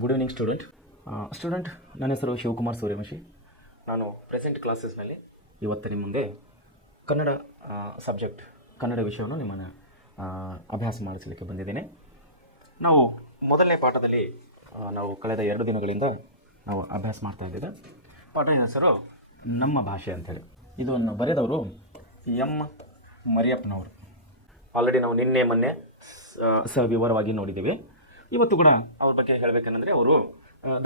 Good evening student. ನನ್ನ ಹೆಸರು ಶಿವಕುಮಾರ್ ಸೂರ್ಯವಂಶಿ. ನಾನು ಪ್ರೆಸೆಂಟ್ ಕ್ಲಾಸಸ್ನಲ್ಲಿ ಇವತ್ತು ನಿಮ್ಮ ಮುಂದೆ ಕನ್ನಡ ಸಬ್ಜೆಕ್ಟ್, ಕನ್ನಡ ವಿಷಯವನ್ನು ನಿಮ್ಮನ್ನು ಅಭ್ಯಾಸ ಮಾಡಿಸಲಿಕ್ಕೆ ಬಂದಿದ್ದೇನೆ. ನಾವು ಮೊದಲನೇ ಪಾಠದಲ್ಲಿ ನಾವು ಕಳೆದ 2 ದಿನಗಳಿಂದ ನಾವು ಅಭ್ಯಾಸ ಮಾಡ್ತಾ ಇದ್ದೇವೆ. ಪಾಠದ ಹೆಸರು ನಮ್ಮ ಭಾಷೆ ಅಂತೇಳಿ. ಇದನ್ನು ಬರೆದವರು ಎಂ ಮರಿಯಪ್ಪನವರು. ಆಲ್ರೆಡಿ ನಾವು ನಿನ್ನೆ ಮೊನ್ನೆ ವಿವರವಾಗಿ ನೋಡಿದ್ದೇವೆ. ಇವತ್ತು ಕೂಡ ಅವ್ರ ಬಗ್ಗೆ ಹೇಳಬೇಕಂದ್ರೆ ಅವರು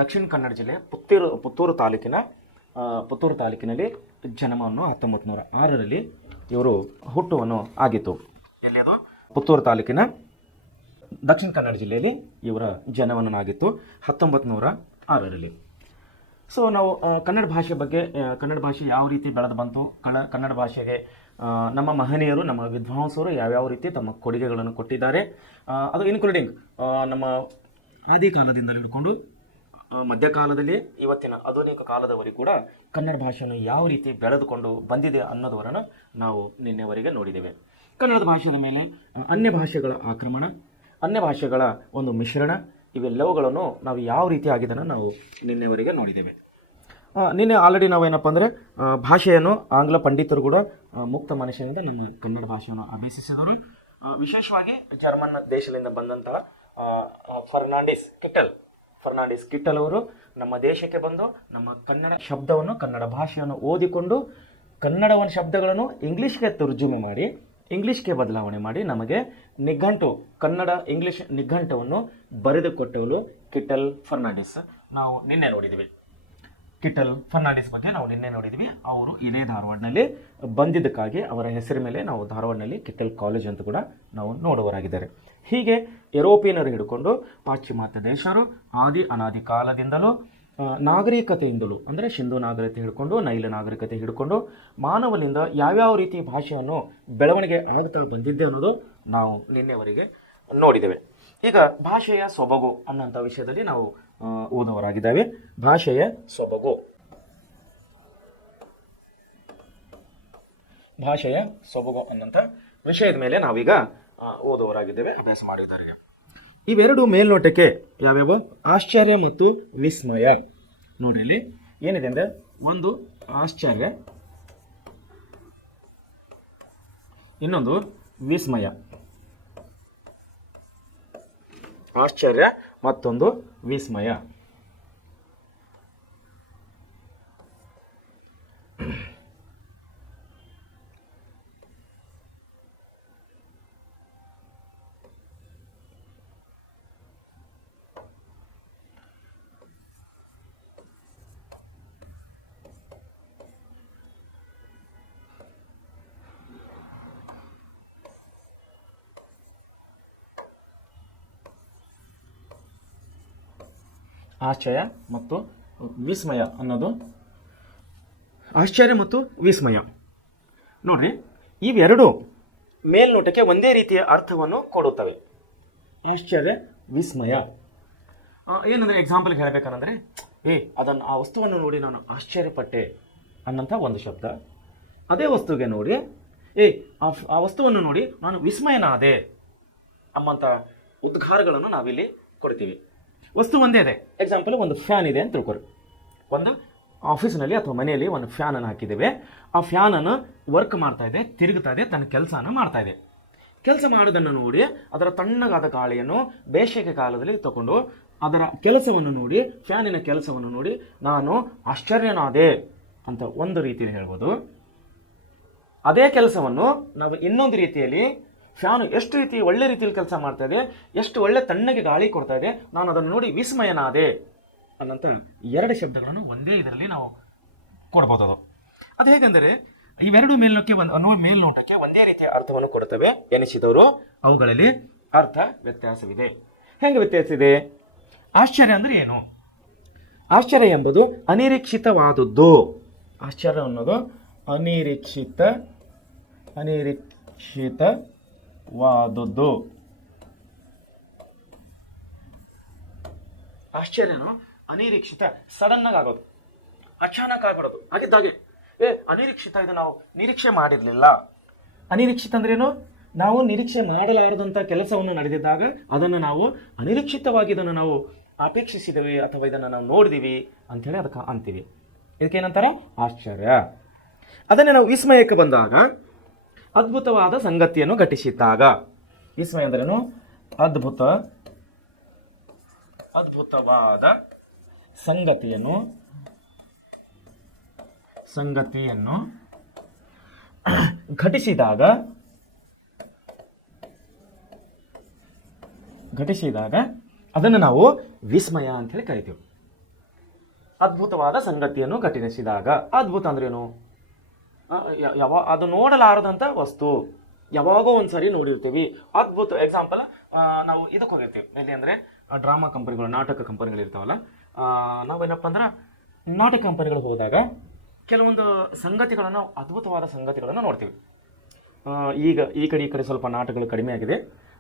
ದಕ್ಷಿಣ ಕನ್ನಡ ಜಿಲ್ಲೆ ಪುತ್ತೂರು ತಾಲೂಕಿನಲ್ಲಿ ಜನ್ಮವನ್ನು 1906ರಲ್ಲಿ ಇವರು ಹುಟ್ಟುವನ್ನು ಆಗಿತ್ತು. ಎಲ್ಲಿ ಅದು? ಪುತ್ತೂರು ತಾಲೂಕಿನ ದಕ್ಷಿಣ ಕನ್ನಡ ಜಿಲ್ಲೆಯಲ್ಲಿ ಇವರ ಜನನವನ್ನು ಆಗಿತ್ತು 1906ರಲ್ಲಿ. ಸೊ ನಾವು ಕನ್ನಡ ಭಾಷೆ ಬಗ್ಗೆ, ಕನ್ನಡ ಭಾಷೆ ಯಾವ ರೀತಿ ಬೆಳೆದು ಬಂತು, ಕನ್ನಡ ಭಾಷೆಗೆ ನಮ್ಮ ಮಹನೀಯರು, ನಮ್ಮ ವಿದ್ವಾಂಸರು ಯಾವ್ಯಾವ ರೀತಿ ತಮ್ಮ ಕೊಡುಗೆಗಳನ್ನು ಕೊಟ್ಟಿದ್ದಾರೆ, ಅದು ಇನ್ಕ್ಲೂಡಿಂಗ್ ನಮ್ಮ ಆದಿ ಕಾಲದಿಂದಲೂ ಹಿಡ್ಕೊಂಡು ಮಧ್ಯಕಾಲದಲ್ಲಿ ಇವತ್ತಿನ ಆಧುನಿಕ ಕಾಲದವರೆಗೂ ಕೂಡ ಕನ್ನಡ ಭಾಷೆಯನ್ನು ಯಾವ ರೀತಿ ಬೆಳೆದುಕೊಂಡು ಬಂದಿದೆ ಅನ್ನೋದವರನ್ನು ನಾವು ನಿನ್ನೆವರೆಗೆ ನೋಡಿದ್ದೇವೆ. ಕನ್ನಡದ ಭಾಷೆಯ ಮೇಲೆ ಅನ್ಯ ಭಾಷೆಗಳ ಆಕ್ರಮಣ, ಅನ್ಯ ಭಾಷೆಗಳ ಒಂದು ಮಿಶ್ರಣ, ಇವೆಲ್ಲವುಗಳನ್ನು ನಾವು ಯಾವ ರೀತಿ ಆಗಿದ್ದನ್ನು ನಾವು ನಿನ್ನೆವರೆಗೆ ನೋಡಿದ್ದೇವೆ. ನಿನ್ನೆ ಆಲ್ರೆಡಿ ನಾವೇನಪ್ಪ ಅಂದರೆ ಭಾಷೆಯನ್ನು ಆಂಗ್ಲ ಪಂಡಿತರು ಕೂಡ ಮುಕ್ತ ಮನುಷ್ಯನಿಂದ ನಮ್ಮ ಕನ್ನಡ ಭಾಷೆಯನ್ನು ಅಭ್ಯಸಿಸಿದವರು. ವಿಶೇಷವಾಗಿ ಜರ್ಮನ್ ದೇಶದಿಂದ ಬಂದಂತಹ ಫರ್ನಾಂಡಿಸ್ ಕಿಟ್ಟಲ್ ಅವರು ನಮ್ಮ ದೇಶಕ್ಕೆ ಬಂದು ನಮ್ಮ ಕನ್ನಡ ಶಬ್ದವನ್ನು, ಕನ್ನಡ ಭಾಷೆಯನ್ನು ಓದಿಕೊಂಡು ಕನ್ನಡವನ್ನು ಶಬ್ದಗಳನ್ನು ಇಂಗ್ಲೀಷ್ಗೆ ತರ್ಜುಮೆ ಮಾಡಿ, ಇಂಗ್ಲೀಷ್ಗೆ ಬದಲಾವಣೆ ಮಾಡಿ ನಮಗೆ ನಿಘಂಟು, ಕನ್ನಡ ಇಂಗ್ಲೀಷ್ ನಿಘಂಟವನ್ನು ಬರೆದುಕೊಟ್ಟವಳು ಕಿಟ್ಟಲ್ ಫರ್ನಾಂಡಿಸ್. ನಾವು ನಿನ್ನೆ ನೋಡಿದ್ವಿ ಕಿಟ್ಟಲ್ ಫರ್ನಾಂಡಿಸ್ ಬಗ್ಗೆ ನಾವು ನಿನ್ನೆ ನೋಡಿದ್ವಿ. ಅವರು ಇದೇ ಧಾರವಾಡನಲ್ಲಿ ಬಂದಿದ್ದಕ್ಕಾಗಿ ಅವರ ಹೆಸರ ಮೇಲೆ ನಾವು ಧಾರವಾಡನಲ್ಲಿ ಕಿಟ್ಟಲ್ ಕಾಲೇಜ್ ಅಂತ ಕೂಡ ನಾವು ನೋಡುವರಾಗಿದ್ದಾರೆ. ಹೀಗೆ ಯುರೋಪಿಯನರು ಹಿಡ್ಕೊಂಡು ಪಾಶ್ಚಿಮಾತ್ಯ ದೇಶರು ಅನಾದಿ ಕಾಲದಿಂದಲೂ ನಾಗರಿಕತೆಯಿಂದಲೂ ಅಂದರೆ ಸಿಂಧು ನಾಗರಿಕತೆ ಹಿಡ್ಕೊಂಡು ನೈಲ ನಾಗರಿಕತೆ ಹಿಡ್ಕೊಂಡು ಮಾನವನಿಂದ ಯಾವ್ಯಾವ ರೀತಿ ಭಾಷೆಯನ್ನು ಬೆಳವಣಿಗೆ ಆಗ್ತಾ ಬಂದಿದ್ದೆ ಅನ್ನೋದು ನಾವು ನಿನ್ನೆವರೆಗೆ ನೋಡಿದ್ದೇವೆ. ಈಗ ಭಾಷೆಯ ಸೊಬಗು ಅನ್ನೋಂಥ ವಿಷಯದಲ್ಲಿ ನಾವು ಓದುವರಾಗಿದ್ದಾವೆ. ಭಾಷೆಯ ಸೊಬಗು ಅನ್ನೋಂಥ ವಿಷಯದ ಮೇಲೆ ನಾವೀಗ ಓದುವರಾಗಿದ್ದೇವೆ, ಅಭ್ಯಾಸ ಮಾಡಿದವರಿಗೆ. ಇವೆರಡು ಮೇಲ್ನೋಟಕ್ಕೆ ಯಾವ್ಯಾವ? ಆಶ್ಚರ್ಯ ಮತ್ತು ವಿಸ್ಮಯ. ನೋಡಿ ಇಲ್ಲಿ ಏನಿದೆ ಅಂದರೆ, ಒಂದು ಆಶ್ಚರ್ಯ, ಇನ್ನೊಂದು ವಿಸ್ಮಯ. ಆಶ್ಚರ್ಯ ಮತ್ತೊಂದು ವಿಸ್ಮಯ. ಆಶ್ಚರ್ಯ ಮತ್ತು ವಿಸ್ಮಯ ಅನ್ನೋದು, ಆಶ್ಚರ್ಯ ಮತ್ತು ವಿಸ್ಮಯ ನೋಡ್ರಿ, ಇವೆರಡು ಮೇಲ್ನೋಟಕ್ಕೆ ಒಂದೇ ರೀತಿಯ ಅರ್ಥವನ್ನು ಕೊಡುತ್ತವೆ. ಆಶ್ಚರ್ಯ ವಿಸ್ಮಯ ಏನಂದರೆ, ಎಕ್ಸಾಂಪಲ್ಗೆ ಹೇಳಬೇಕಂದ್ರೆ, ಆ ವಸ್ತುವನ್ನು ನೋಡಿ ನಾನು ಆಶ್ಚರ್ಯಪಟ್ಟೆ ಅನ್ನೋಂಥ ಒಂದು ಶಬ್ದ. ಅದೇ ವಸ್ತುವಿಗೆ ನೋಡಿ ಆ ವಸ್ತುವನ್ನು ನೋಡಿ ನಾನು ವಿಸ್ಮಯನಾದೆ ಅನ್ನೋಂಥ ಉದ್ಗಾರಗಳನ್ನು ನಾವಿಲ್ಲಿ ಕೊಡ್ತೀವಿ. ವಸ್ತು ಒಂದೇ ಇದೆ. ಎಕ್ಸಾಂಪಲ್, ಒಂದು ಫ್ಯಾನ್ ಇದೆ ಅಂತ ತಿಳ್ಕೊರಿ. ಒಂದು ಆಫೀಸ್ನಲ್ಲಿ ಅಥವಾ ಮನೆಯಲ್ಲಿ ಒಂದು ಫ್ಯಾನನ್ನು ಹಾಕಿದ್ದೇವೆ. ಆ ಫ್ಯಾನನ್ನು ವರ್ಕ್ ಮಾಡ್ತಾ ಇದೆ, ತಿರುಗ್ತಾ ಇದೆ, ತನ್ನ ಕೆಲಸನ ಮಾಡ್ತಾ ಇದೆ. ಕೆಲಸ ಮಾಡೋದನ್ನು ನೋಡಿ ಅದರ ತಣ್ಣಗಾದ ಗಾಳಿಯನ್ನು ಬೇಸಿಗೆ ಕಾಲದಲ್ಲಿ ತಗೊಂಡು ಅದರ ಕೆಲಸವನ್ನು ನೋಡಿ, ಫ್ಯಾನಿನ ಕೆಲಸವನ್ನು ನೋಡಿ ನಾನು ಆಶ್ಚರ್ಯನಾದೆ ಅಂತ ಒಂದು ರೀತಿಯಲ್ಲಿ ಹೇಳ್ಬೋದು. ಅದೇ ಕೆಲಸವನ್ನು ನಾವು ಇನ್ನೊಂದು ರೀತಿಯಲ್ಲಿ, ಫ್ಯಾನು ಎಷ್ಟು ಒಳ್ಳೆ ರೀತಿಯಲ್ಲಿ ಕೆಲಸ ಮಾಡ್ತಾ ಇದೆ, ಎಷ್ಟು ಒಳ್ಳೆ ತಣ್ಣಗೆ ಗಾಳಿ ಕೊಡ್ತಾ ಇದೆ, ನಾನು ಅದನ್ನು ನೋಡಿ ವಿಸ್ಮಯನಾದೆ ಅನ್ನೋಂಥ 2 ಶಬ್ದಗಳನ್ನು ಒಂದೇ ಇದರಲ್ಲಿ ನಾವು ಕೊಡ್ಬೋದು. ಅದು ಹೇಗೆಂದರೆ, ಇವೆರಡು ಮೇಲ್ನೋಟಕ್ಕೆ ಒಂದೇ ರೀತಿಯ ಅರ್ಥವನ್ನು ಕೊಡುತ್ತವೆ ಎನಿಸಿದವರು ಅವುಗಳಲ್ಲಿ ಅರ್ಥ ವ್ಯತ್ಯಾಸವಿದೆ. ಹೆಂಗೆ ವ್ಯತ್ಯಾಸ ಇದೆ? ಆಶ್ಚರ್ಯ ಅಂದರೆ ಏನು? ಆಶ್ಚರ್ಯ ಎಂಬುದು ಅನಿರೀಕ್ಷಿತವಾದದ್ದು. ಆಶ್ಚರ್ಯ ಅನ್ನೋದು ಅನಿರೀಕ್ಷಿತವಾದದ್ದು. ಆಶ್ಚರ್ಯನು ಅನಿರೀಕ್ಷಿತ, ಸಡನ್ ಆಗಿ ಆಗೋದು, ಅಚಾನಕ್ ಆಗ್ಬಿಡೋದು, ಆಗಿದ್ದಾಗೆ. ಅನಿರೀಕ್ಷಿತ, ಇದು ನಾವು ನಿರೀಕ್ಷೆ ಮಾಡಿರಲಿಲ್ಲ. ಅನಿರೀಕ್ಷಿತ ಅಂದ್ರೇನು? ನಾವು ನಿರೀಕ್ಷೆ ಮಾಡಲಾರದಂಥ ಕೆಲಸವನ್ನು ನಡೆದಿದ್ದಾಗ ಅದನ್ನು ನಾವು ಅನಿರೀಕ್ಷಿತವಾಗಿ ಇದನ್ನು ನಾವು ಅಪೇಕ್ಷಿಸಿದವಿ ಅಥವಾ ಇದನ್ನು ನಾವು ನೋಡಿದೀವಿ ಅಂಥೇಳಿ ಅದಕ್ಕೆ ಅಂತೀವಿ. ಇದಕ್ಕೇನಂತಾರೆ? ಆಶ್ಚರ್ಯ. ಅದನ್ನೇ ನಾವು ವಿಸ್ಮಯಕ್ಕೆ ಬಂದಾಗ ಅದ್ಭುತವಾದ ಸಂಗತಿಯನ್ನು ಘಟಿಸಿದಾಗ. ವಿಸ್ಮಯ ಅಂದ್ರೇನು? ಅದ್ಭುತವಾದ ಸಂಗತಿಯನ್ನು ಘಟಿಸಿದಾಗ ಅದನ್ನು ನಾವು ವಿಸ್ಮಯ ಅಂತ ಹೇಳಿ ಕರಿತೀವಿ. ಅದ್ಭುತವಾದ ಸಂಗತಿಯನ್ನು ಘಟಿಸಿದಾಗ. ಅದ್ಭುತ ಅಂದ್ರೇನು? ಅದು ನೋಡಲಾರದಂಥ ವಸ್ತು, ಯಾವಾಗೋ ಒಂದ್ಸರಿ ನೋಡಿರ್ತೀವಿ. ಅದ್ಭುತ ಎಕ್ಸಾಂಪಲ್, ನಾವು ಇದಕ್ಕೆ ಹೋಗಿರ್ತೀವಿ, ಎಲ್ಲಿ ಅಂದರೆ ಡ್ರಾಮಾ ಕಂಪನಿಗಳು, ನಾಟಕ ಕಂಪನಿಗಳು ಇರ್ತಾವಲ್ಲ, ನಾವೇನಪ್ಪ ಅಂದ್ರೆ ನಾಟಕ ಕಂಪನಿಗಳು ಹೋದಾಗ ಕೆಲವೊಂದು ಸಂಗತಿಗಳನ್ನು, ಅದ್ಭುತವಾದ ಸಂಗತಿಗಳನ್ನು ನೋಡ್ತೀವಿ. ಈಗ ಈ ಕಡೆ ಸ್ವಲ್ಪ ನಾಟಕಗಳು ಕಡಿಮೆ ಆಗಿದೆ.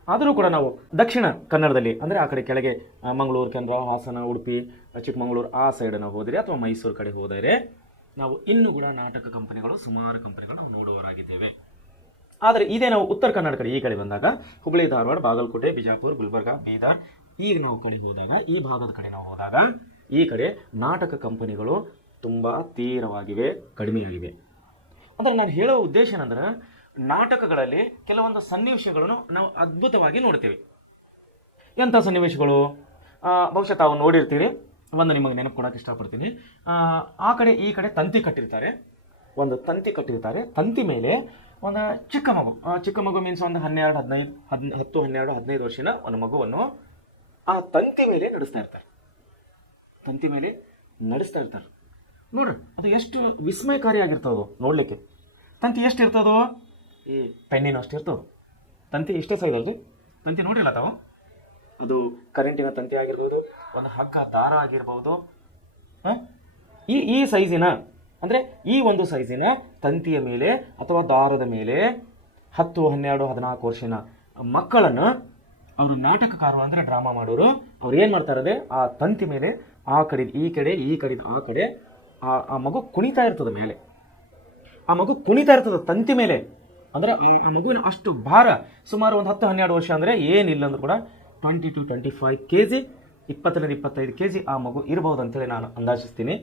ಆದರೂ ಕೂಡ ನಾವು ದಕ್ಷಿಣ ಕನ್ನಡದಲ್ಲಿ ಅಂದರೆ ಆ ಕಡೆ ಕೆಳಗೆ ಮಂಗಳೂರು, ಕೇಂದ್ರ, ಹಾಸನ, ಉಡುಪಿ, ಚಿಕ್ಕಮಗಳೂರು ಆ ಸೈಡ್ ನಾವು ಹೋದರೆ ಅಥವಾ ಮೈಸೂರು ಕಡೆ ಹೋದರೆ ನಾವು ಇನ್ನೂ ಕೂಡ ನಾಟಕ ಕಂಪನಿಗಳು, ಸುಮಾರು ಕಂಪನಿಗಳು ನಾವು ನೋಡುವವರಾಗಿದ್ದೇವೆ. ಆದರೆ ಇದೇ ನಾವು ಉತ್ತರ ಕನ್ನಡ ಕಡೆ ಈ ಕಡೆ ಬಂದಾಗ ಹುಬ್ಬಳ್ಳಿ, ಧಾರವಾಡ, ಬಾಗಲಕೋಟೆ, ಬಿಜಾಪುರ, ಗುಲ್ಬರ್ಗ, ಬೀದರ್, ಈಗ ನಾವು ಕಡೆ ಹೋದಾಗ, ಈ ಭಾಗದ ಕಡೆ ನಾವು ಹೋದಾಗ ಈ ಕಡೆ ನಾಟಕ ಕಂಪನಿಗಳು ತುಂಬ ತೀವ್ರವಾಗಿವೆ, ಕಡಿಮೆಯಾಗಿವೆ. ಅಂದರೆ ನಾನು ಹೇಳೋ ಉದ್ದೇಶ ಏನಂದ್ರೆ, ನಾಟಕಗಳಲ್ಲಿ ಕೆಲವೊಂದು ಸನ್ನಿವೇಶಗಳನ್ನು ನಾವು ಅದ್ಭುತವಾಗಿ ನೋಡ್ತೀವಿ. ಎಂಥ ಸನ್ನಿವೇಶಗಳು? ಬಹುಶಃ ತಾವು ನೋಡಿರ್ತೀರಿ. ಒಂದು ನಿಮಗೆ ನೆನಪು ಕೊಡೋಕೆ ಇಷ್ಟಪಡ್ತೀನಿ. ಆ ಕಡೆ ಈ ಕಡೆ ತಂತಿ ಕಟ್ಟಿರ್ತಾರೆ. ಒಂದು ತಂತಿ ಕಟ್ಟಿರ್ತಾರೆ. ತಂತಿ ಮೇಲೆ ಒಂದು ಚಿಕ್ಕ ಮಗು ಮೀನ್ಸ್ ಒಂದು 12 ವರ್ಷದ ಒಂದು ಮಗುವನ್ನು ಆ ತಂತಿ ಮೇಲೆ ನಡೆಸ್ತಾ ಇರ್ತಾರೆ. ನೋಡ್ರಿ, ಅದು ಎಷ್ಟು ವಿಸ್ಮಯಕಾರಿಯಾಗಿರ್ತದೋ ನೋಡ್ಲಿಕ್ಕೆ. ತಂತಿ ಎಷ್ಟು ಇರ್ತದೋ? ಈ ಪೆನ್ನಿನ ಅಷ್ಟು ಇರ್ತದೆ. ತಂತಿ ಇಷ್ಟೇ ಸೈಜ್ ಅಲ್ರಿ? ತಂತಿ ನೋಡಿಲ್ಲ ತಾವು? ಅದು ಕರೆಂಟಿನ ತಂತಿ ಆಗಿರ್ಬೋದು, ಒಂದು ಹಗ್ಗ ದಾರ ಆಗಿರ್ಬೋದು. ಈ ಸೈಜಿನ ಅಂದರೆ ಈ ಒಂದು ಸೈಜಿನ ತಂತಿಯ ಮೇಲೆ ಅಥವಾ ದಾರದ ಮೇಲೆ 10, 12, 14 ವರ್ಷದ ಮಕ್ಕಳನ್ನು ಅವರು ನಾಟಕಕಾರರು ಅಂದರೆ ಡ್ರಾಮಾ ಮಾಡೋರು ಅವ್ರು ಏನು ಮಾಡ್ತಾರೆ? ಆ ತಂತಿ ಮೇಲೆ ಆ ಕಡೆ ಈ ಕಡೆ ಆ ಕಡೆ ಆ ಮಗು ಕುಣಿತಾ ಇರ್ತದೆ ಮೇಲೆ. ಆ ಮಗು ಕುಣಿತಾ ಇರ್ತದೆ ತಂತಿ ಮೇಲೆ. ಅಂದರೆ ಆ ಮಗುವಿನ ಅಷ್ಟು ಭಾರ, ಸುಮಾರು ಒಂದು 10-12 ವರ್ಷ ಅಂದರೆ ಏನಿಲ್ಲ ಅಂದ್ರೂ ಕೂಡ 20 to 25 kg, 20-25 kg ಆ ಮಗು ಇರಬಹುದು ಅಂತೇಳಿ ನಾನು ಅಂದಾಜಿಸ್ತೀನಿ.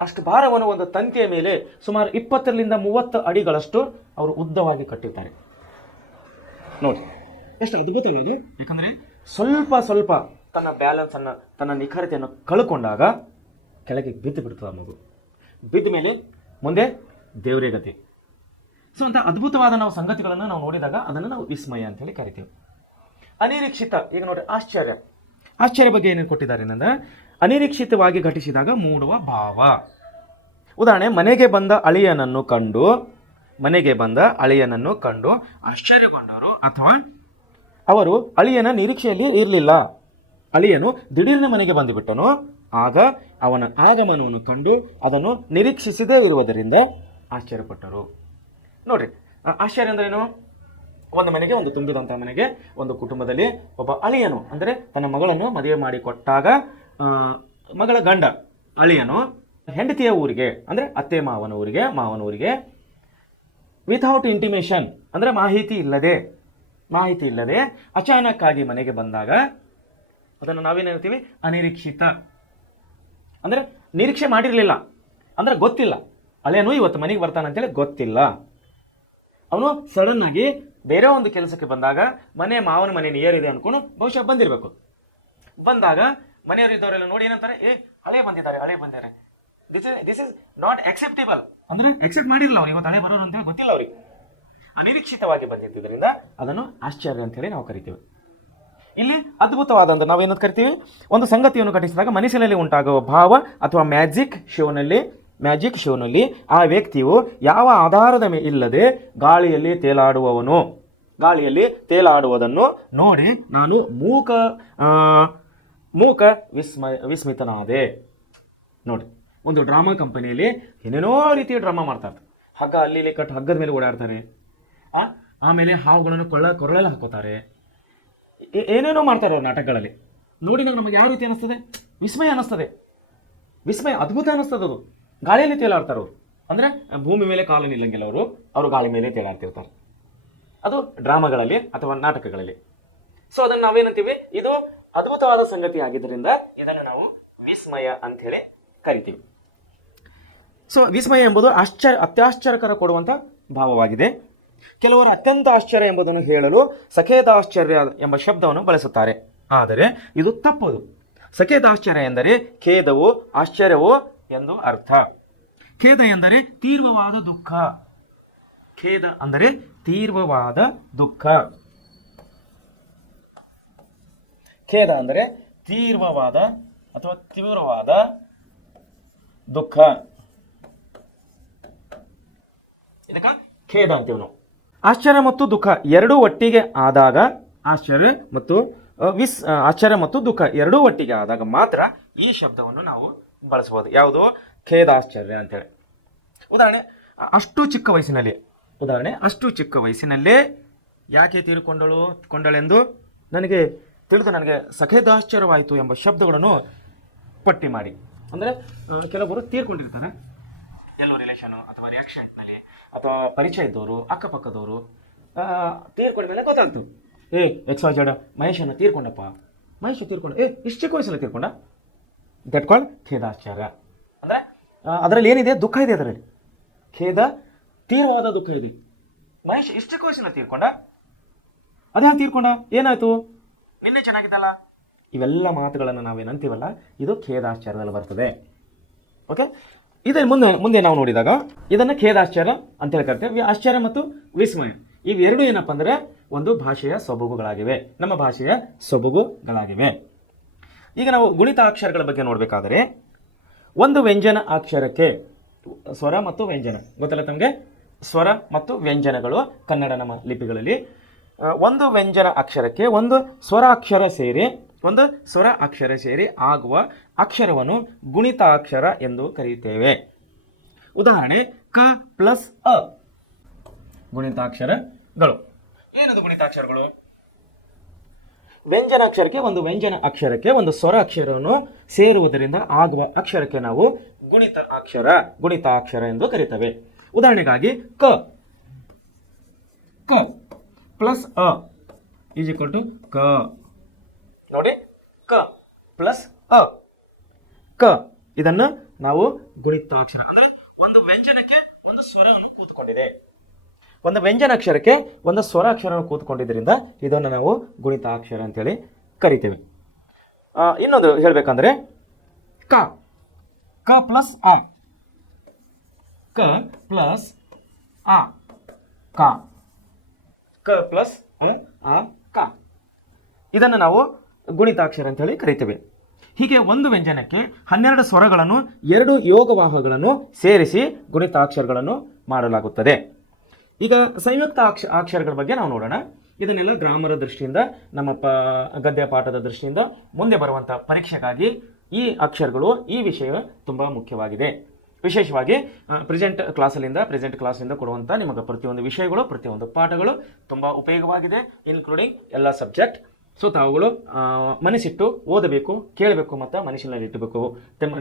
ಅಷ್ಟು ಭಾರವನ್ನು ಒಂದು ತಂತಿಯ ಮೇಲೆ ಸುಮಾರು 20-30 ಅಡಿಗಳಷ್ಟು ಅವರು ಉದ್ದವಾಗಿ ಕಟ್ಟಿರ್ತಾರೆ. ನೋಡಿ ಎಷ್ಟು ಅದ್ಭುತ ಅದು. ಯಾಕಂದರೆ ಸ್ವಲ್ಪ ತನ್ನ ಬ್ಯಾಲೆನ್ಸನ್ನು, ತನ್ನ ನಿಖರತೆಯನ್ನು ಕಳ್ಕೊಂಡಾಗ ಕೆಳಗೆ ಬಿದ್ದು ಬಿಡ್ತದೆ ಆ ಮಗು. ಬಿದ್ದ ಮೇಲೆ ಮುಂದೆ ದೇವರೇ ಗತಿ. ಸೊ ಅಂತ ಅದ್ಭುತವಾದ ನಾವು ಸಂಗತಿಗಳನ್ನು ನಾವು ನೋಡಿದಾಗ ಅದನ್ನು ನಾವು ವಿಸ್ಮಯ ಅಂತೇಳಿ ಕರಿತೀವಿ. ಅನಿರೀಕ್ಷಿತ, ಈಗ ನೋಡಿ ಆಶ್ಚರ್ಯ ಬಗ್ಗೆ ಏನೇನು ಕೊಟ್ಟಿದ್ದಾರೆ ಅಂದರೆ, ಅನಿರೀಕ್ಷಿತವಾಗಿ ಘಟಿಸಿದಾಗ ಮೂಡುವ ಭಾವ. ಉದಾಹರಣೆ, ಮನೆಗೆ ಬಂದ ಅಳಿಯನನ್ನು ಕಂಡು ಆಶ್ಚರ್ಯಗೊಂಡವರು, ಅಥವಾ ಅವರು ಅಳಿಯನ ನಿರೀಕ್ಷೆಯಲ್ಲಿ ಇರಲಿಲ್ಲ. ಅಳಿಯನು ದಿಢೀರ್ನ ಮನೆಗೆ ಬಂದುಬಿಟ್ಟನು. ಆಗ ಅವನ ಆಗಮನವನ್ನು ಕಂಡು ಅದನ್ನು ನಿರೀಕ್ಷಿಸದೇ ಇರುವುದರಿಂದ ಆಶ್ಚರ್ಯಪಟ್ಟರು. ನೋಡ್ರಿ, ಆಶ್ಚರ್ಯ ಅಂದ್ರೆ ಏನು? ಒಂದು ಮನೆಗೆ, ಒಂದು ತುಂಬಿದಂಥ ಮನೆಗೆ, ಒಂದು ಕುಟುಂಬದಲ್ಲಿ ಒಬ್ಬ ಅಳಿಯನು ಅಂದರೆ ತನ್ನ ಮಗಳನ್ನು ಮದುವೆ ಮಾಡಿ ಕೊಟ್ಟಾಗ ಮಗಳ ಗಂಡ ಅಳಿಯನು ಹೆಂಡತಿಯ ಊರಿಗೆ ಅಂದರೆ ಅತ್ತೆ ಮಾವನ ಊರಿಗೆ ವಿಥೌಟ್ ಇಂಟಿಮೇಷನ್ ಅಂದರೆ ಮಾಹಿತಿ ಇಲ್ಲದೆ ಅಚಾನಕ್ಕಾಗಿ ಮನೆಗೆ ಬಂದಾಗ ಅದನ್ನು ನಾವೇನು ಹೇಳ್ತೀವಿ? ಅನಿರೀಕ್ಷಿತ. ಅಂದರೆ ನಿರೀಕ್ಷೆ ಮಾಡಿರಲಿಲ್ಲ, ಅಂದರೆ ಗೊತ್ತಿಲ್ಲ. ಅಳಿಯನು ಇವತ್ತು ಮನೆಗೆ ಬರ್ತಾನಂತೇಳಿ ಗೊತ್ತಿಲ್ಲ. ಅವನು ಸಡನ್ ಆಗಿ ಬೇರೆ ಒಂದು ಕೆಲಸಕ್ಕೆ ಬಂದಾಗ ಮಾವನ ಮನೆ ನಿಯರ್ ಇದೆ ಅನ್ಕೊಂಡು ಬಹುಶಃ ಬಂದಿರಬೇಕು. ಬಂದಾಗ ಮನೆಯವರು ಇದ್ದವರೆಲ್ಲ ನೋಡಿ ಏನಂತಾರೆ? ಹಳೆ ಬಂದಿದ್ದಾರೆ. This is not acceptable. ಅಂದ್ರೆ ಅಕ್ಸೆಪ್ಟ್ ಮಾಡಿರಲ್ಲ ಅವ್ರು, ಇವತ್ತು ಹಳೆ ಬರೋರು ಅಂತೇಳಿ ಗೊತ್ತಿಲ್ಲ ಅವ್ರಿಗೆ. ಅನಿರೀಕ್ಷಿತವಾಗಿ ಬಂದಿದ್ದರಿಂದ ಅದನ್ನು ಆಶ್ಚರ್ಯ ಅಂತೇಳಿ ನಾವು ಕರಿತೀವಿ. ಇಲ್ಲಿ ಅದ್ಭುತವಾದ ಅಂದ್ರೆ ನಾವೇನಂತ ಕರಿತೀವಿ? ಒಂದು ಸಂಗತಿಯನ್ನು ಘಟಿಸಿದಾಗ ಮನಸ್ಸಿನಲ್ಲಿ ಉಂಟಾಗುವ ಭಾವ ಅಥವಾ ಮ್ಯಾಜಿಕ್ ಶೋನಲ್ಲಿ ಆ ವ್ಯಕ್ತಿಯು ಯಾವ ಆಧಾರದ ಇಲ್ಲದೆ ಗಾಳಿಯಲ್ಲಿ ತೇಲಾಡುವುದನ್ನು ನೋಡಿ ನಾನು ಮೂಕ ವಿಸ್ಮಿತನಾದೆ. ನೋಡಿ, ಒಂದು ಡ್ರಾಮಾ ಕಂಪನಿಯಲ್ಲಿ ಏನೇನೋ ರೀತಿಯ ಡ್ರಾಮಾ ಮಾಡ್ತಾರೆ. ಹಗ್ಗ ಅಲ್ಲಿ ಕಟ್ಟು ಹಗ್ಗದ ಮೇಲೆ ಓಡಾಡ್ತಾರೆ. ಆಮೇಲೆ ಹಾವುಗಳನ್ನು ಕೊರಳೆಲ್ಲ ಹಾಕೋತಾರೆ. ಏನೇನೋ ಮಾಡ್ತಾರೆ ಅವ್ರ ನಾಟಕಗಳಲ್ಲಿ. ನೋಡಿ ನಮಗೆ ಯಾವ ರೀತಿ ಅನ್ನಿಸ್ತದೆ? ವಿಸ್ಮಯ, ಅದ್ಭುತ ಅನ್ನಿಸ್ತದೆ. ಅದು ಗಾಳಿಯಲ್ಲಿ ತೇಲಾಡ್ತಾರೆ ಅವರು. ಅಂದರೆ ಭೂಮಿ ಮೇಲೆ ಕಾಲು ನಿಲ್ಲಂಗಿಲ್ಲ ಅವರು ಗಾಳಿ ಮೇಲೆ ತೇಲಾಡ್ತಿರ್ತಾರೆ. ಅದು ಡ್ರಾಮಾಗಳಲ್ಲಿ ಅಥವಾ ನಾಟಕಗಳಲ್ಲಿ. ಸೊ ಅದನ್ನು ನಾವೇನಂತೀವಿ? ಇದು ಅದ್ಭುತವಾದ ಸಂಗತಿ ಆಗಿದ್ದರಿಂದ ಇದನ್ನು ನಾವು ವಿಸ್ಮಯ ಅಂತ ಹೇಳಿ ಕರಿತೀವಿ. ಸೊ ವಿಸ್ಮಯ ಎಂಬುದು ಅತ್ಯಾಶ್ಚರ್ಯಕರ ಕೊಡುವಂಥ ಭಾವವಾಗಿದೆ. ಕೆಲವರು ಅತ್ಯಂತ ಆಶ್ಚರ್ಯ ಎಂಬುದನ್ನು ಹೇಳಲು ಸಖೇದಾಶ್ಚರ್ಯ ಎಂಬ ಶಬ್ದವನ್ನು ಬಳಸುತ್ತಾರೆ. ಆದರೆ ಇದು ತಪ್ಪದು. ಸಖೇದಾಶ್ಚರ್ಯ ಎಂದರೆ ಖೇದವು ಆಶ್ಚರ್ಯವೋ ಎಂದು ಅರ್ಥ. ಖೇದ ಎಂದರೆ ತೀವ್ರವಾದ ದುಃಖ. ಖೇದ ಅಂದರೆ ತೀವ್ರವಾದ ದುಃಖ. ಖೇದ ಅಂದರೆ ತೀವ್ರವಾದ ಅಥವಾ ತೀವ್ರವಾದ ದುಃಖ. ಇದಕ್ಕ ಖೇದ ಅಂತೀವಿ ನಾವು. ಆಶ್ಚರ್ಯ ಮತ್ತು ದುಃಖ ಎರಡೂ ಒಟ್ಟಿಗೆ ಆದಾಗ ಆಶ್ಚರ್ಯ ಮತ್ತು ದುಃಖ ಎರಡೂ ಒಟ್ಟಿಗೆ ಆದಾಗ ಮಾತ್ರ ಈ ಶಬ್ದವನ್ನು ನಾವು ಬಳಸಬಹುದು. ಯಾವುದು? ಖೇದಾಶ್ಚರ್ಯ ಅಂತೇಳಿ. ಉದಾಹರಣೆ, ಅಷ್ಟು ಚಿಕ್ಕ ವಯಸ್ಸಿನಲ್ಲೇ ಯಾಕೆ ಕೊಂಡಳೆಂದು ನನಗೆ ಸಖೇದಾಶ್ಚರ್ಯವಾಯಿತು ಎಂಬ ಶಬ್ದಗಳನ್ನು ಪಟ್ಟಿ ಮಾಡಿ. ಅಂದರೆ ಕೆಲವೊಬ್ಬರು ತೀರ್ಕೊಂಡಿರ್ತಾರೆ, ಎಲ್ಲೋ ರಿಲೇಷನು ಅಥವಾ ರಿಯಾಕ್ಷನ್ನಲ್ಲಿ ಅಥವಾ ಪರಿಚಯ ಇದ್ದವರು, ಅಕ್ಕಪಕ್ಕದವರು ತೀರ್ಕೊಂಡ ಮೇಲೆ ಗೊತ್ತಾಗ್ತು, XYZ ಮಹೇಶನ ತೀರ್ಕೊಂಡಪ್ಪ, ಇಷ್ಟು ಚಿಕ್ಕ ವಯಸ್ಸಲ್ಲಿ ತೀರ್ಕೊಂಡ. That called ಖೇದಾಶ್ಚರ್ಯ. ಅಂದರೆ ಅದರಲ್ಲಿ ಏನಿದೆ? ದುಃಖ ಇದೆ. ಅದರಲ್ಲಿ ಖೇದ, ತೀವ್ರವಾದ ದುಃಖ ಇದೆ. ಮಹೇಶ್ ಇಷ್ಟು ಚಿಕ್ಕ ವಯಸ್ಸಿನಲ್ಲಿ ತೀರ್ಕೊಂಡ, ಅದ್ಯಾಕೆ ತೀರ್ಕೊಂಡ, ಏನಾಯ್ತು, ನಿನ್ನೆ ಚೆನ್ನಾಗಿದ್ದಲ್ಲ. ಇವೆಲ್ಲ ಮಾತುಗಳನ್ನು ನಾವೇನಂತೀವಲ್ಲ, ಇದು ಖೇದಾಶ್ಚರ್ಯದಲ್ಲಿ ಬರ್ತದೆ. ಓಕೆ, ಇದೇ ಮುಂದೆ ನಾವು ನೋಡಿದಾಗ ಇದನ್ನು ಖೇದಾಶ್ಚರ್ಯ ಅಂತೇಳಿ ಕರಿತೇವೆ. ಆಶ್ಚರ್ಯ ಮತ್ತು ವಿಸ್ಮಯ ಇವೆರಡು ಏನಪ್ಪ ಅಂದರೆ ಒಂದು ಭಾಷೆಯ ಸೊಬಗುಗಳಾಗಿವೆ, ನಮ್ಮ ಭಾಷೆಯ ಸೊಬಗುಗಳಾಗಿವೆ. ಈಗ ನಾವು ಗುಣಿತಾಕ್ಷರಗಳ ಬಗ್ಗೆ ನೋಡಬೇಕಾದರೆ, ಒಂದು ವ್ಯಂಜನ ಅಕ್ಷರಕ್ಕೆ ಸ್ವರ ಮತ್ತು ವ್ಯಂಜನ ಗೊತ್ತಲ್ಲ ತಮಗೆ. ಸ್ವರ ಮತ್ತು ವ್ಯಂಜನಗಳು ಕನ್ನಡ ನಮ್ಮ ಲಿಪಿಗಳಲ್ಲಿ ಒಂದು ವ್ಯಂಜನ ಅಕ್ಷರಕ್ಕೆ ಒಂದು ಸ್ವರ ಅಕ್ಷರ ಸೇರಿ ಆಗುವ ಅಕ್ಷರವನ್ನು ಗುಣಿತಾಕ್ಷರ ಎಂದು ಕರೆಯುತ್ತೇವೆ. ಉದಾಹರಣೆ, ಕ ಪ್ಲಸ್ ಅ ಗುಣಿತಾಕ್ಷರಗಳು. ಏನದು ಗುಣಿತಾಕ್ಷರಗಳು? ವ್ಯಂಜನಾಕ್ಷರಕ್ಕೆ ಒಂದು ವ್ಯಂಜನ ಅಕ್ಷರಕ್ಕೆ ಒಂದು ಸ್ವರ ಅಕ್ಷರವನ್ನು ಸೇರುವುದರಿಂದ ಆಗುವ ಅಕ್ಷರಕ್ಕೆ ನಾವು ಗುಣಿತಾಕ್ಷರ ಎಂದು ಕರೀತೇವೆ. ಉದಾಹರಣೆಗಾಗಿ ಕ ಪ್ಲಸ್ ಅ ಈಸ್ ಈಕ್ವಲ್ ಟು ಕ. ನೋಡಿ, ಕ ಪ್ಲಸ್ ಅ, ಕ ಇದನ್ನು ನಾವು ಗುಣಿತಾಕ್ಷರ ಅಂದ್ರೆ ಒಂದು ವ್ಯಂಜನಕ್ಕೆ ಒಂದು ಸ್ವರವನ್ನು ಕೂತ್ಕೊಂಡಿದೆ, ಒಂದು ವ್ಯಂಜನಾಕ್ಷರಕ್ಕೆ ಒಂದು ಸ್ವರ ಅಕ್ಷರವನ್ನು ಕೂತ್ಕೊಂಡಿದ್ದರಿಂದ ಇದನ್ನು ನಾವು ಗುಣಿತಾಕ್ಷರ ಅಂತೇಳಿ ಕರಿತೇವೆ. ಇನ್ನೊಂದು ಹೇಳಬೇಕಂದ್ರೆ ಕ ಪ್ಲಸ್ ಅ, ಕ ಪ್ಲಸ್ ಅ, ಕ ಪ್ಲಸ್ ಅ, ಕ ಇದನ್ನು ನಾವು ಗುಣಿತಾಕ್ಷರ ಅಂತೇಳಿ ಕರಿತೇವೆ. ಹೀಗೆ ಒಂದು ವ್ಯಂಜನಕ್ಕೆ 12 ಸ್ವರಗಳನ್ನು 2 ಯೋಗವಾಹಗಳನ್ನು ಸೇರಿಸಿ ಗುಣಿತಾಕ್ಷರಗಳನ್ನು ಮಾಡಲಾಗುತ್ತದೆ. ಈಗ ಸಂಯುಕ್ತ ಅಕ್ಷರಗಳ ಬಗ್ಗೆ ನಾವು ನೋಡೋಣ. ಇದನ್ನೆಲ್ಲ ಗ್ರಾಮರ ದೃಷ್ಟಿಯಿಂದ, ನಮ್ಮ ಗದ್ಯ ಪಾಠದ ದೃಷ್ಟಿಯಿಂದ ಮುಂದೆ ಬರುವಂಥ ಪರೀಕ್ಷೆಗಾಗಿ ಈ ಅಕ್ಷರಗಳು, ಈ ವಿಷಯ ತುಂಬ ಮುಖ್ಯವಾಗಿದೆ. ವಿಶೇಷವಾಗಿ ಪ್ರೆಸೆಂಟ್ ಕ್ಲಾಸಿಂದ ಕೊಡುವಂಥ ನಿಮಗೆ ಪ್ರತಿಯೊಂದು ವಿಷಯಗಳು, ಪ್ರತಿಯೊಂದು ಪಾಠಗಳು ತುಂಬ ಉಪಯೋಗವಾಗಿದೆ, ಇನ್ಕ್ಲೂಡಿಂಗ್ ಎಲ್ಲ ಸಬ್ಜೆಕ್ಟ್. ಸೊ ತಾವುಗಳು ಮನಸ್ಸಿಟ್ಟು ಓದಬೇಕು, ಕೇಳಬೇಕು ಮತ್ತು ಮನಸ್ಸಿನಲ್ಲಿ ಇಟ್ಟಬೇಕು.